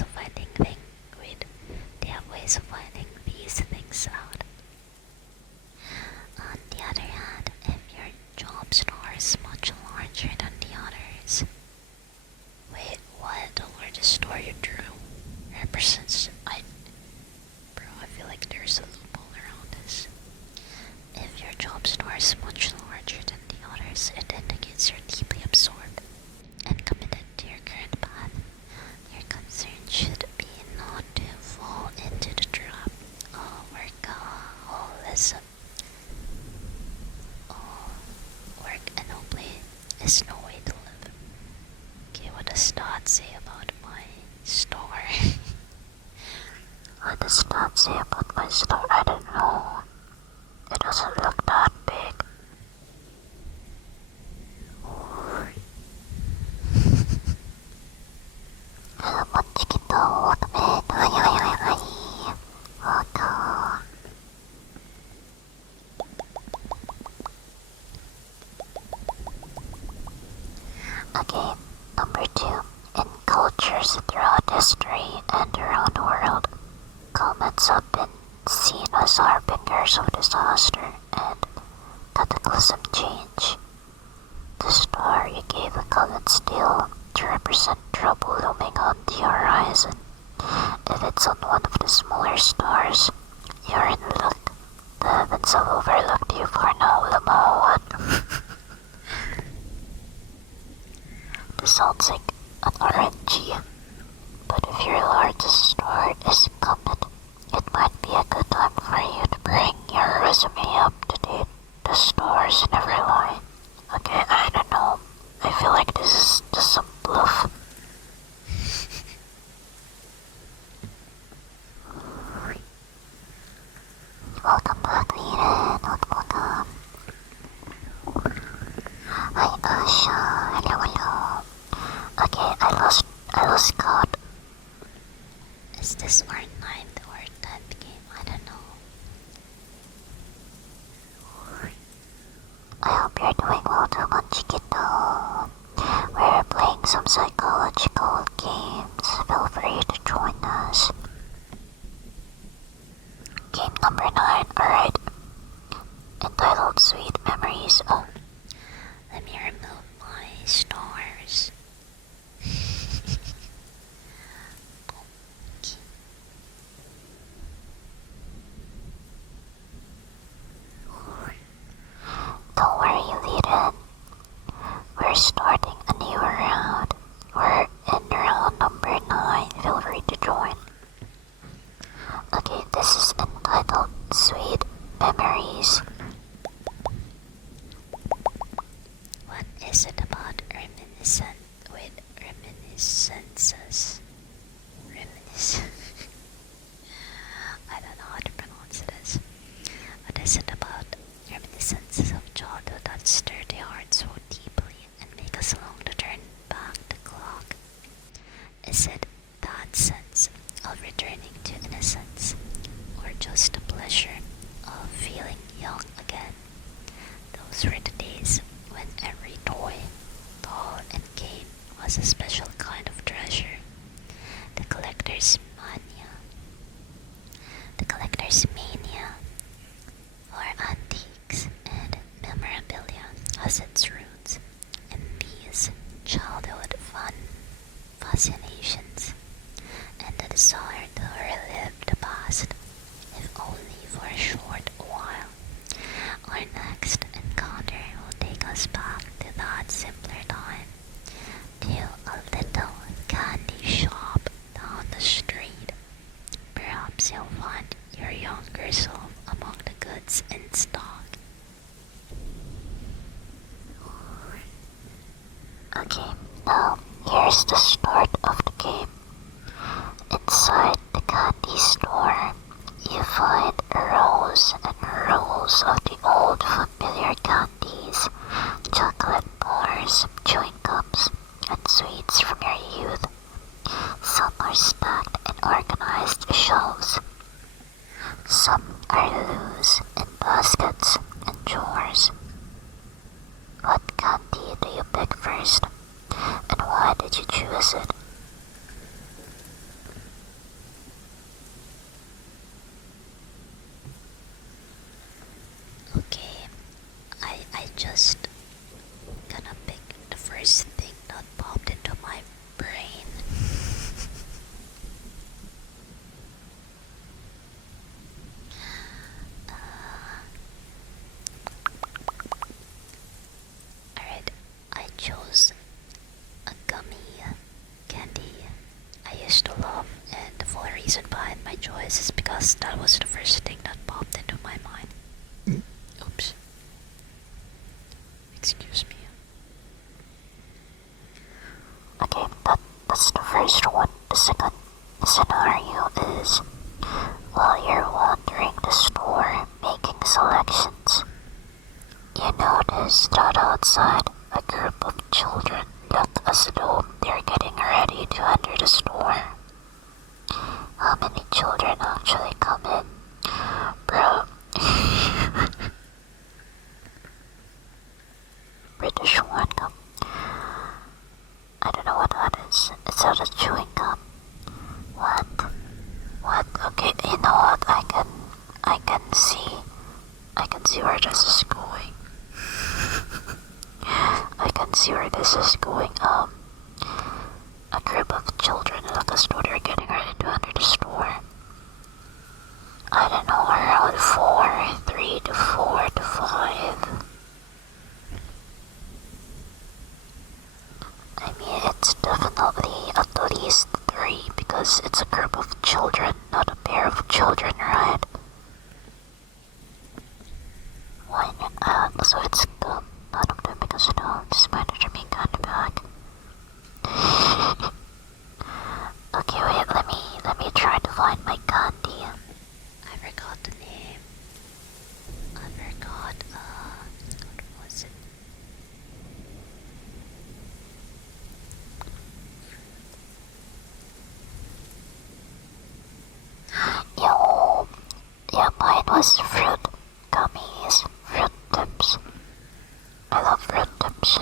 of finding these things out. On the other hand, if your job star is much larger than the others, wait, what? The largest star you drew represents bro, I feel like there's a loophole around this. If your job star is much larger than the others, it indicates you're deeply absorbed and committed to your current path. Your concern should be not to fall into the trap of workaholism. Work ennobly is no way to live. Okay, what does that say about my star? What does that say about my star? I don't know. It doesn't look that big. Okay, number 2. In cultures throughout history and around the world, comets have been seen as harbingers of disaster and cataclysm change. The star you gave a colored steel to represent trouble looming on the horizon. If it's on one of the smaller stars, you're in luck. The heavens have overlooked you for now, Lamawan. This sounds like an RNG, but if your largest star is comet, it might be a good time for you to bring your resume up to date. The stars never lie. Okay, I don't know. I feel like this is just some bluff. us the pleasure of feeling young again. Those were the days when every toy, doll, and game was a special kind of treasure. The collector's mania. The collector's mania for antiques and memorabilia has its roots in these childhood fascinations and the desire to relive the past, if only for a short while. Our next encounter will take us back to that simpler time, to a little candy shop down the street. Perhaps you'll find your younger self among the goods in stock. Okay, now here's the start of the game. Inside the candy store, you find rows and rows of the old familiar candies, chocolate bars, chewing gums, and sweets from your youth. Some are stacked in organized shelves. Some are loose in baskets and drawers. What candy do you pick first, and why did you choose it? Okay, I just gonna pick the first thing that popped into my brain. Alright, I chose a gummy candy I used to love, and the full reason behind my choice is because that was the first thing that popped into my mind. Oops. Excuse me. Okay, that's the first one. The second scenario is while you're wandering the store making selections, you notice that outside a group of children look as though they're getting ready to enter the store. How many children actually come in? Bro. British one gum. I don't know what that is. It's not a chewing gum. What? Okay, you know what? I can see where this is going. I can see where this is going. A group of children look as though they're getting ready to enter the store. I don't know, around 3 to 4 to 5. I mean, it's definitely at least 3 because it's a group of children, not a pair of children, right? Why not? So it's gum. None of them because spiders are being kind of back. Okay, wait, let me try to find my candy. I forgot the name. I forgot, what was it? Yeah, mine was fruit gummies, fruit tips. I love fruit tips.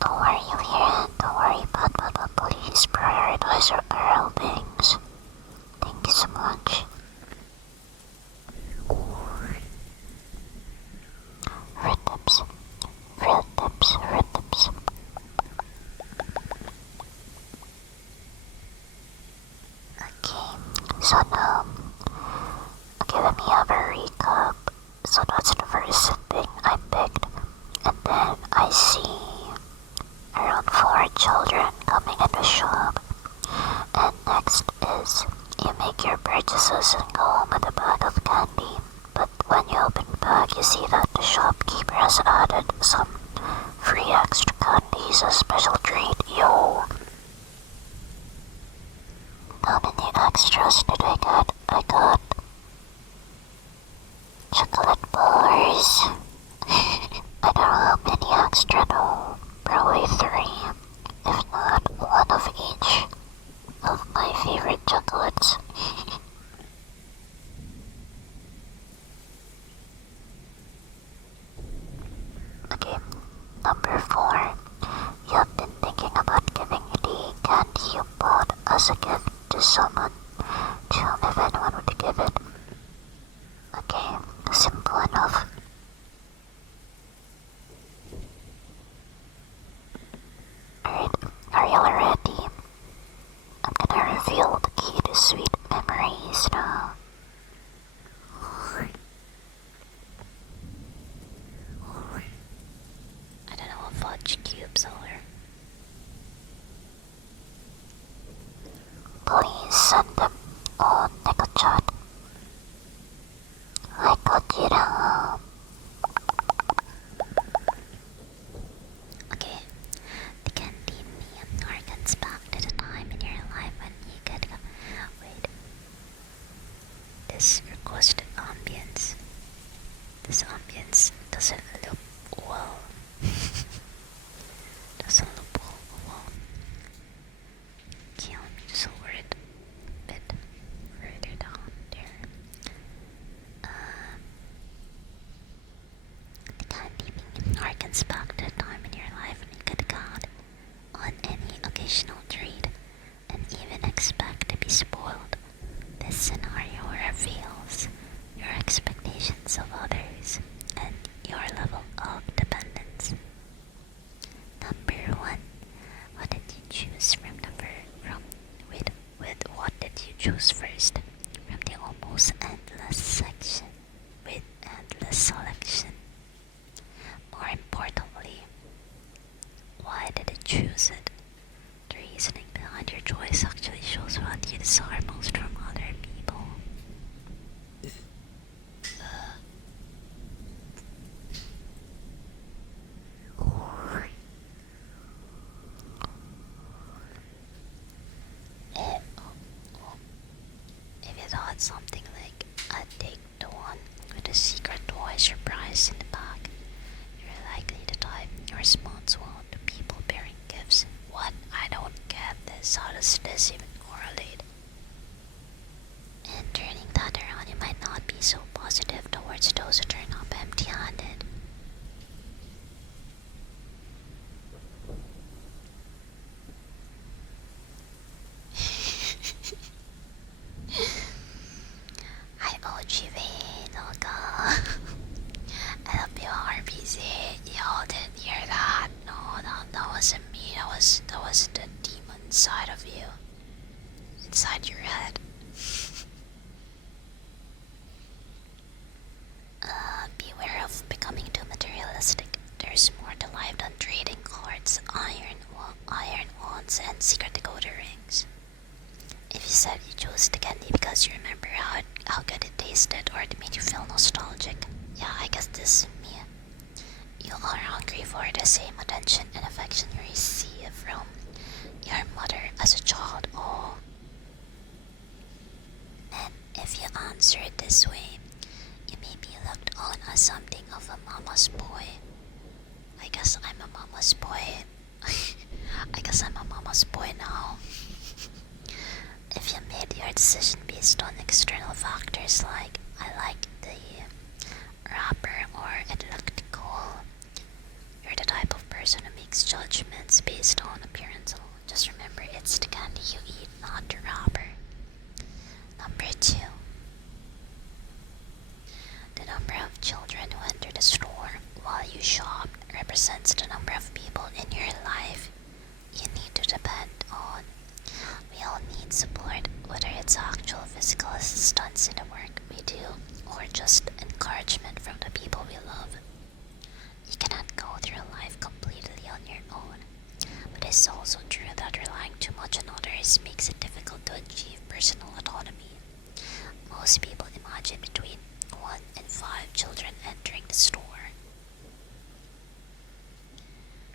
Don't worry, Leanne. Don't worry, but please prioritize your well-beings. Thank you so much. Fruit tips. Okay, so now, let me have a recap. So that's the first thing I picked, and then I see around 4 children coming in the shop. And next is you make your purchases and go home with a bag of candy. But when you open the bag, you see that the shopkeeper has added some free extra candies, a special treat. Yo! How many extras did I get? I got chocolate bars. I don't know how many extra though. Probably 3. If not, 1 of each of my favorite chocolates. Okay, number 4. You have been thinking about giving the candy you bought as a gift to someone. Tell me if anyone would give it. Okay, simple enough. Alright, are y'all ready? I'm gonna reveal the key to sweet memories now. I don't know what fudge cubes are. Please send them on Chat. I got you down. Okay, the candy me harkens back to the time in your life when you could wait. This requested ambience. This ambience doesn't look well. Doesn't look well. Okay, let me just lower it a bit further down there. The candy being harkens back to the time in your life when you could count on any occasional treat and even expect to be spoiled. This scenario reveals your expectations of others and your level of dependence. Number 1. What did you choose what did you choose first? From the almost endless section with endless selection. More importantly, why did you choose it? The reasoning behind your choice actually shows what you desire most from other people. If you thought something like, I'd take the one with a secret toy surprise in the back, you're likely the type your response will to people bearing gifts. What? I don't get this. How does this even correlate? And turning that around, you might not be so positive towards those who turn up empty-handed. I OGV, Noga. I love you, RPC. Y'all didn't hear that. No, that wasn't me. That was the demon side of you. Inside your head. Beware of becoming too materialistic. There's more to life than trading cards, iron wands, and secret decoder rings. If you said you chose the candy because you remember how good it tasted or it made you feel nostalgic, yeah, I guess this is me. You are hungry for the same attention and affection you receive from your mother as a child. Oh. And if you answer it this way, you may be looked on as something of a mama's boy. I guess I'm a mama's boy. I guess I'm a mama's boy now. If you made your decision based on external factors like I like the wrapper or it looked cool, you're the type of person who makes judgment the number of people in your life you need to depend on. We all need support, whether it's actual physical assistance in the work we do or just encouragement from the people we love. You cannot go through life completely on your own, but it's also true that relying too much on others makes it difficult to achieve personal autonomy. Most people imagine between 1 and 5 children entering the store.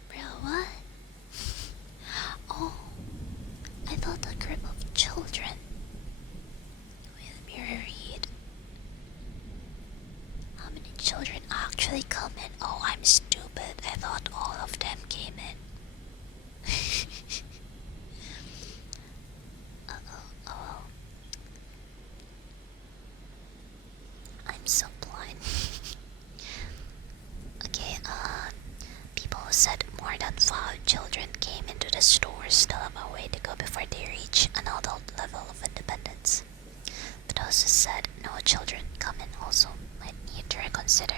Bro, what? Oh, I thought a group of children. With mirror read. How many children actually come in? Oh, I'm stupid. I thought all of them came in. Oh. I'm so blind. Okay, people who said more than 5 children came into the store still have a way to go before they reach an adult level of independence. But those who said no children come in also might need to reconsider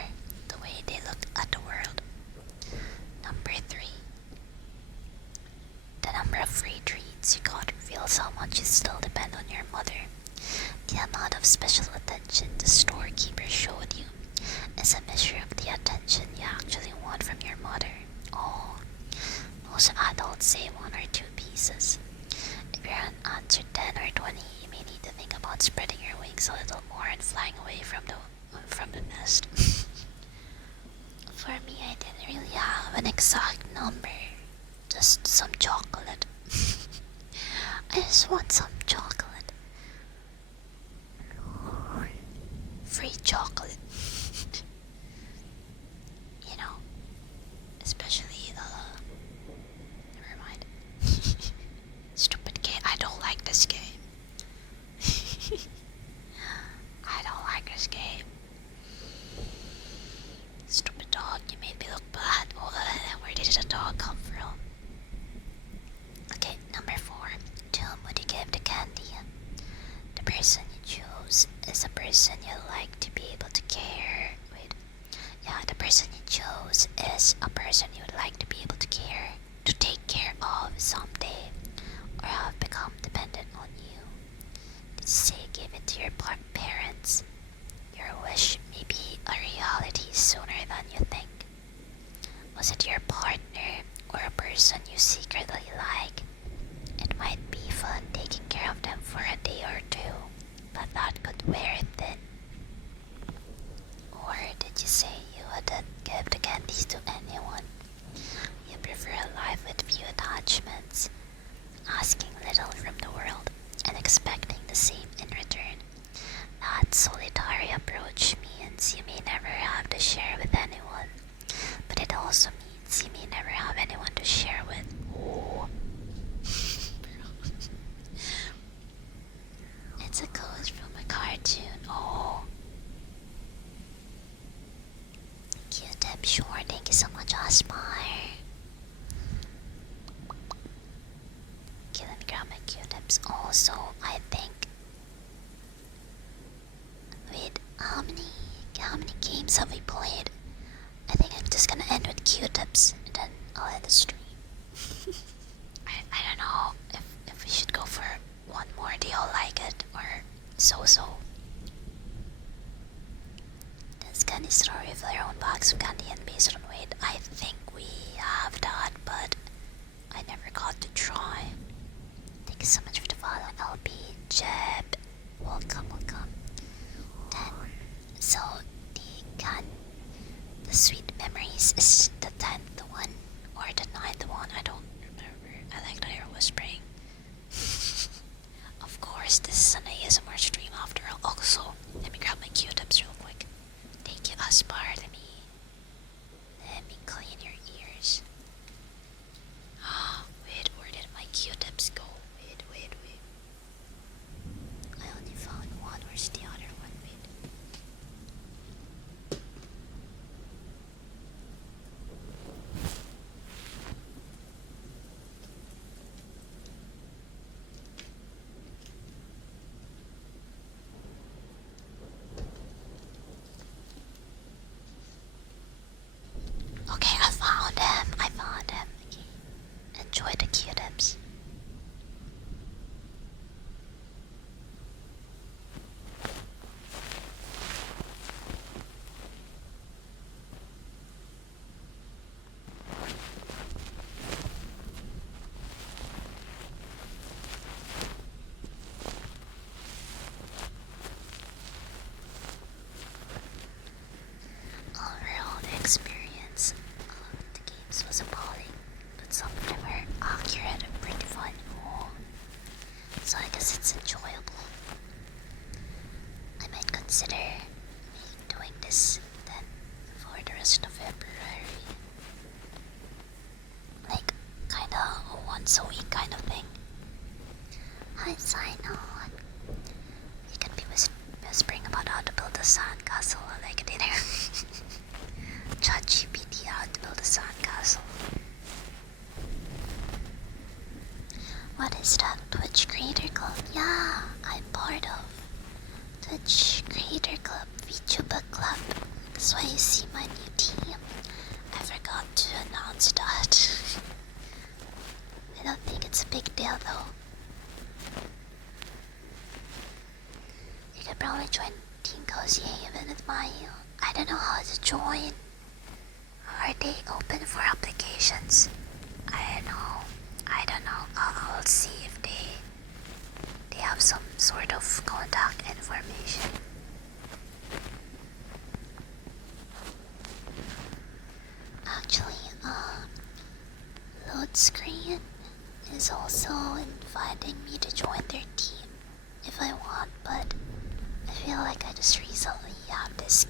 the way they look at the world. Number 3. The number of free treats you got reveals how much you still depend on your mother. The amount of special attention the storekeeper showed you is a measure of the attention you actually want from your mother. Oh, most adults say 1 or 2 pieces. If you're an answer 10 or 20, you may need to think about spreading your wings a little more and flying away from the nest. For me, I didn't really have an exact number, just some chocolate. I just want some chocolate. Free chocolate. You know, especially never mind. Stupid game. I don't like this game. I don't like this game. Stupid dog, you made me look bad. Oh, where did the dog come from? Okay, number 4. To whom would you give the candy? The person you choose is a person you like to be able to care. The person you chose is a person you would like to be able to take care of someday, or have become dependent on you. Did you say give it to your parents? Your wish may be a reality sooner than you think. Was it your partner or a person you secretly like? It might be fun taking care of them for a day or 2, but that could wear thin. Or did you say you wouldn't give the candies to anyone? You prefer a life with few attachments, asking little from the world and expecting the same in return. That solitary approach means you may never have to share with anyone, but it also means you may never have anyone to share with. Ooh. It's a quote from a cartoon. Oh. Q-tip, sure. Thank you so much, Aspire. Okay, let me grab my Q-tips. Also, I think. Wait, how many games have we played? I think I'm just gonna end with Q-tips and then I'll end the stream. I don't know if we should go for one more. Do you like it or so? Does candy store with their own box of candy and based on weight? I think we have that, but I never got to try. Thank you so much for the follow, LB Jeb. Welcome. Then, so the sweet memories is the 10th one or the 9th one. I don't remember. I like that you're whispering. Of course, this is an ASMR stream after all. Also, let me grab my Q-tips real quick. Thank you, Aspar. Let me clean your ears. Wait, where did my Q-tips go? Wait. I only found one. Where's the other one? Wait. once a week kind of thing. Hi, Sino. You could be whispering about how to build a sandcastle like a dinner. ChatGPT how to build a sandcastle. What is that? Twitch Creator Club? Yeah, I'm part of Twitch Creator Club, vtuber Club. That's why you see my new team. I forgot to announce that. I don't think it's a big deal though. You could probably join Team Cozy even with my... I don't know how to join. Are they open for applications? I don't know. I'll see if they have some sort of contact information. Actually, Load Screen is also inviting me to join their team if I want, but I feel like I just recently have this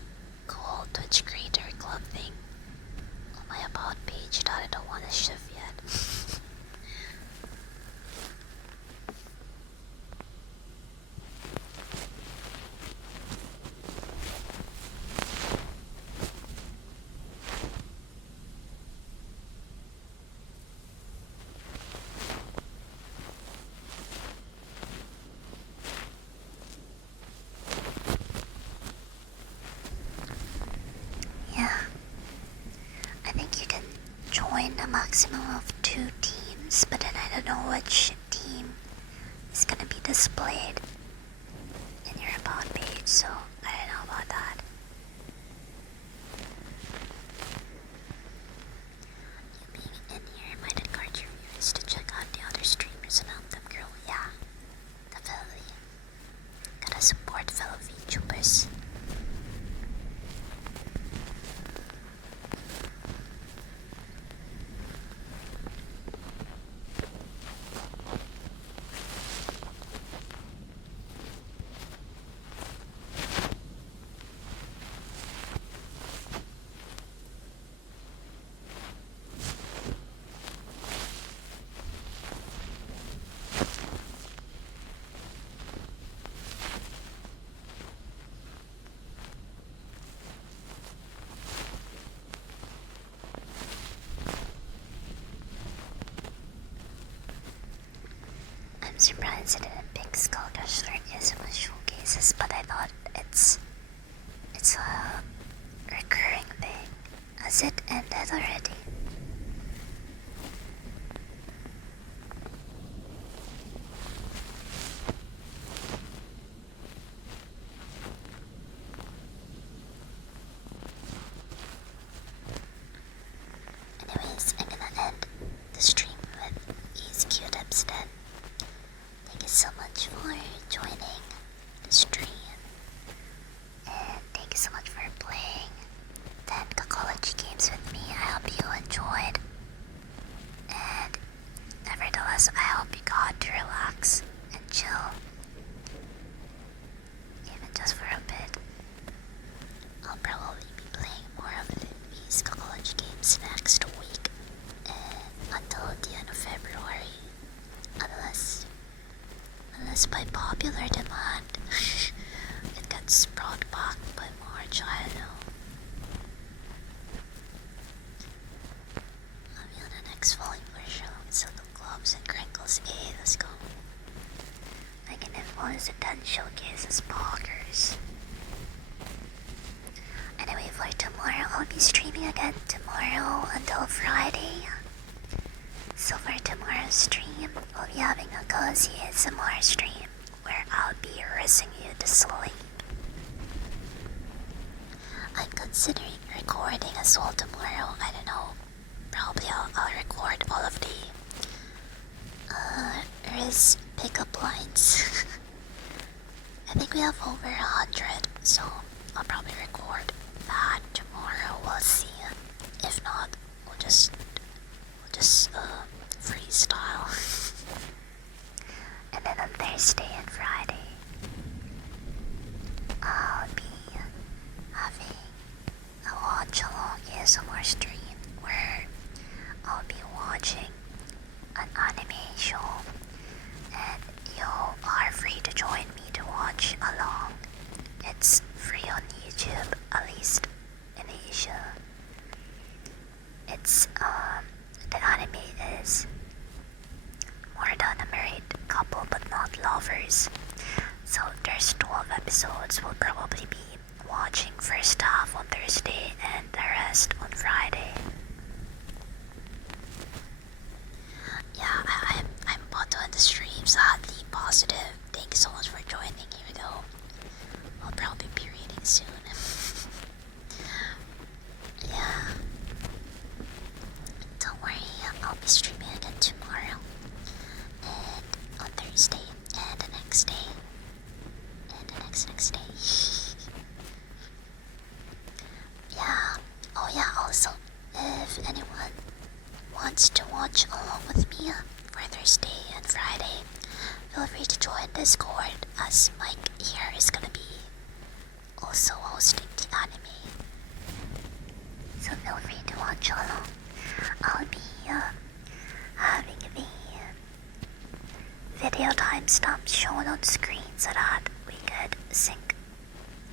cool Twitch Creator Club thing on my about page that I don't want to shift yet. Yeah, I think you can join a maximum of 2 teams, but then I don't know which team is gonna be displayed in your about page, so I don't know about that. You being in here might encourage your viewers to check out the other streamers and help them grow. Yeah, definitely. Gotta support fellow VTubers. I'm surprised it didn't pick Skullcrush for ASMR showcases, but I thought it's a recurring thing. Has it ended already? Anyways, I'm gonna end the stream with these Q-tips then. Thank you so much for joining the stream. And thank you so much for playing 10 Kokology games with me. I hope you enjoyed. And nevertheless, I hope you got to relax and chill. Even just for a bit. I'll probably be playing more of these Kokology games next week. And until the end of February. Unless by popular demand it gets brought back by March, I don't know. I'll be on the next falling for sure with Silk Gloves and Crinkles. Hey, let's go. I can influence the 10 showcases poggers. Anyway, for tomorrow, I'll be streaming again tomorrow until Friday. So for tomorrow's stream, we'll be having a cozy ASMR stream where I'll be rizzing you to sleep. I'm considering recording as well tomorrow. I don't know. Probably I'll record all of the Riz pickup lines. I think we have over 100, so I'll probably record that tomorrow. We'll see. If not, we'll just freestyle. And then on Thursday and Friday, I'll be having a watch-along ASMR stream where I'll be watching an anime be streaming again tomorrow, and on Thursday, and the next day, and the next day. Yeah. Oh yeah. Also, if anyone wants to watch along with me for Thursday and Friday, feel free to join Discord, as Mike here is gonna be also hosting the anime. So feel free to watch along. I'll be having the video timestamps shown on screen so that we could sync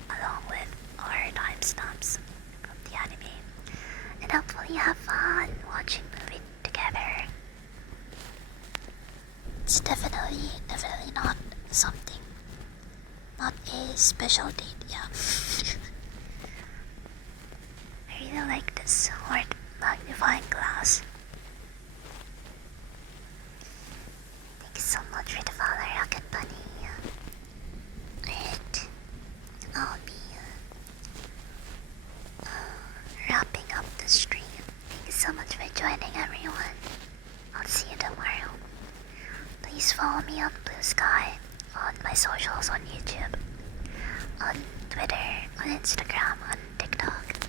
along with our timestamps from the anime, and hopefully have fun watching movie together. It's definitely not something, not a special date, yeah. I really like this hard magnifying glass. Thank you so much for the follow, Rocket Bunny. Alright, I'll be wrapping up the stream. Thank you so much for joining, everyone. I'll see you tomorrow. Please follow me on Blue Sky, on my socials on YouTube, on Twitter, on Instagram, on TikTok.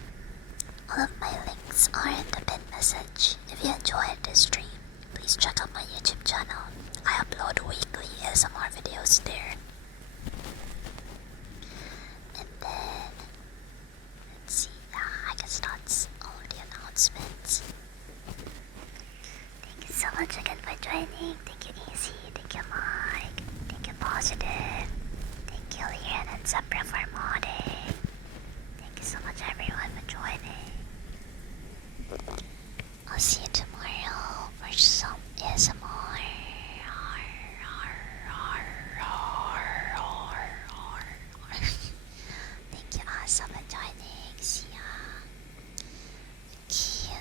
All of my links are in the pinned message. If you enjoyed this stream, please check out my YouTube channel. I upload weekly ASMR videos there. And then, let's see, I guess that's all the announcements. Thank you so much again for joining. Thank you, Easy. Thank you, Mike. Thank you, Positive. Thank you, Lian and Zephyr for modding. Thank you so much, everyone, for joining. I'll see you tomorrow for some ASMR. Thank you all so much for joining. See ya. Okay.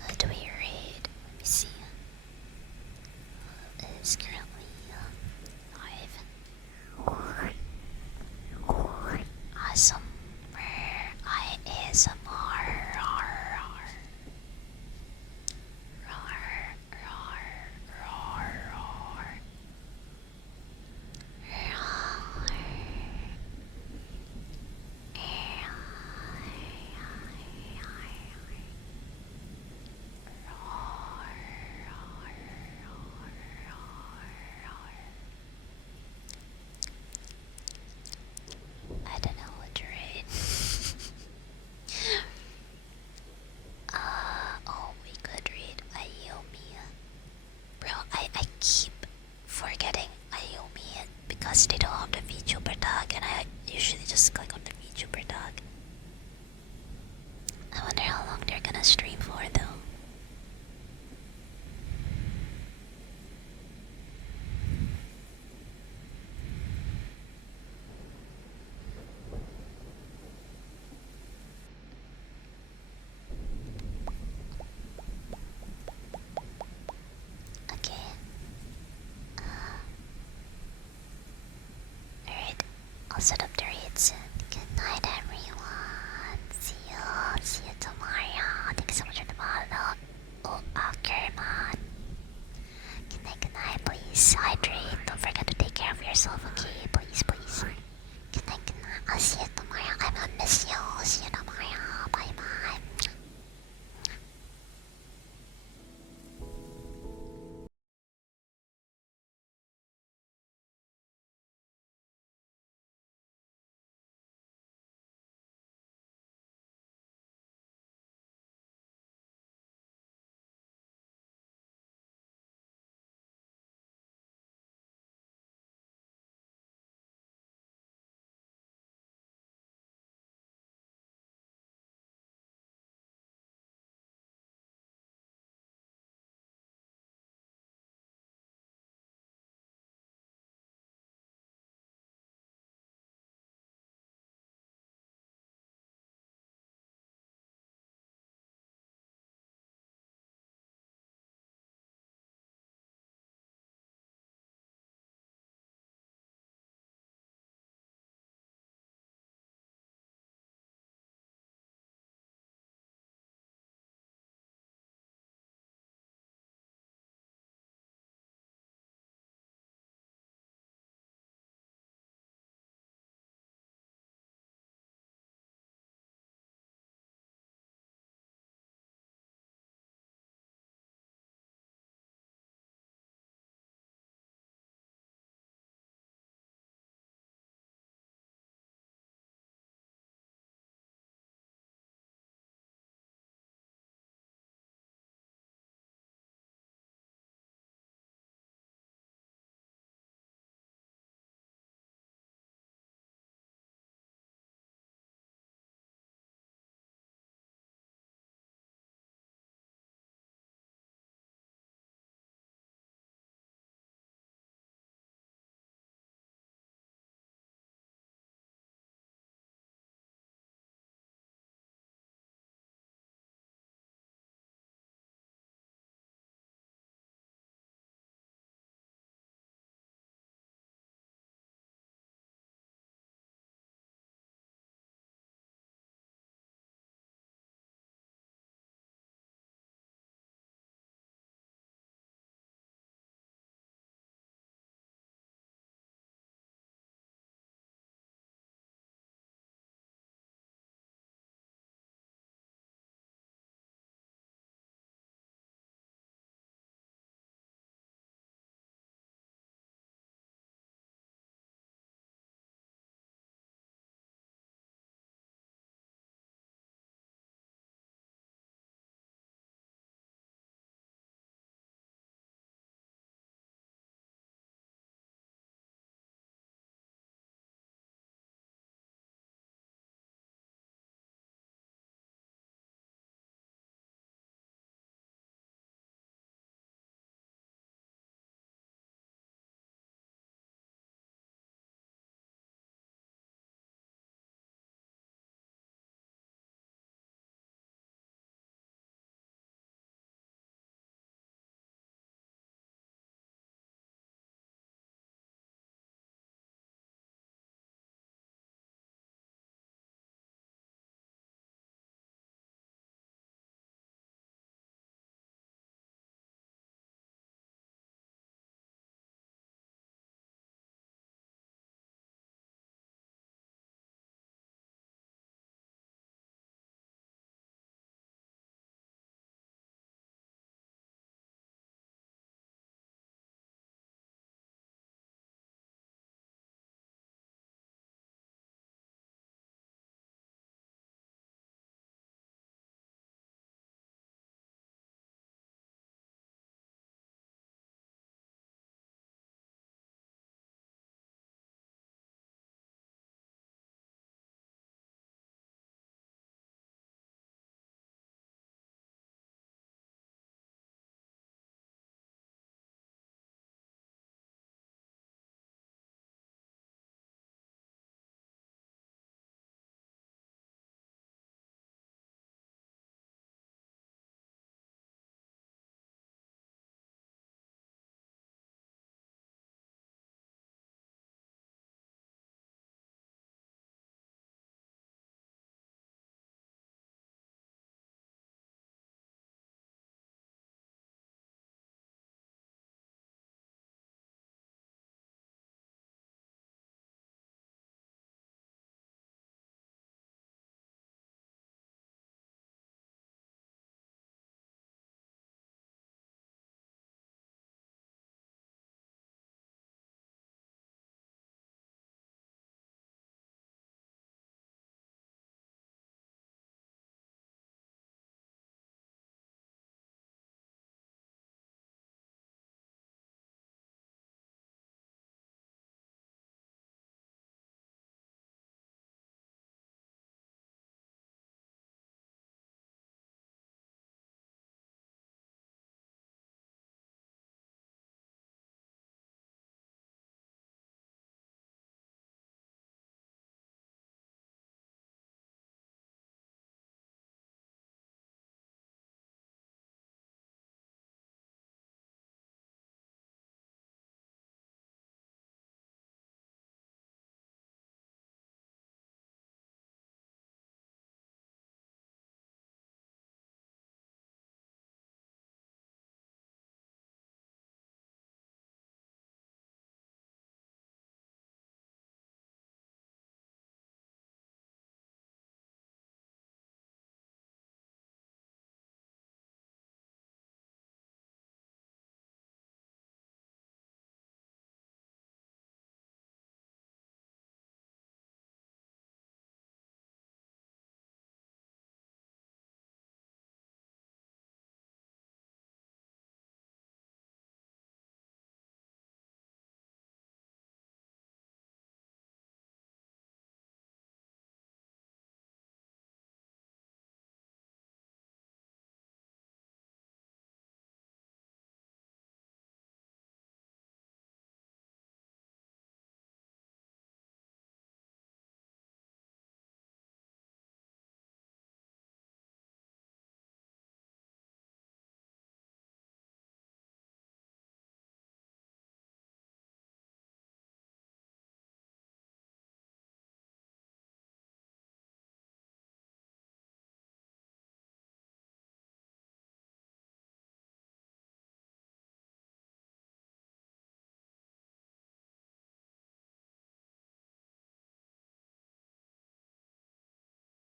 Who do we raid? Let me see. Who is currently live? Awesome. I ASMR. I don't know what to rate. Oh, we could read Ayumi. Bro, I keep forgetting Ayumi because they don't have the VTuber tag, and I usually just click on the VTuber tag. I wonder how long they're gonna stream for though. Okay. Alright, I'll set up the rates. Good night, everyone. See you tomorrow. Thank you so much for the follow. Oh, Ackerman. Good night, please. Hydrate. Don't forget to take care of yourself, okay?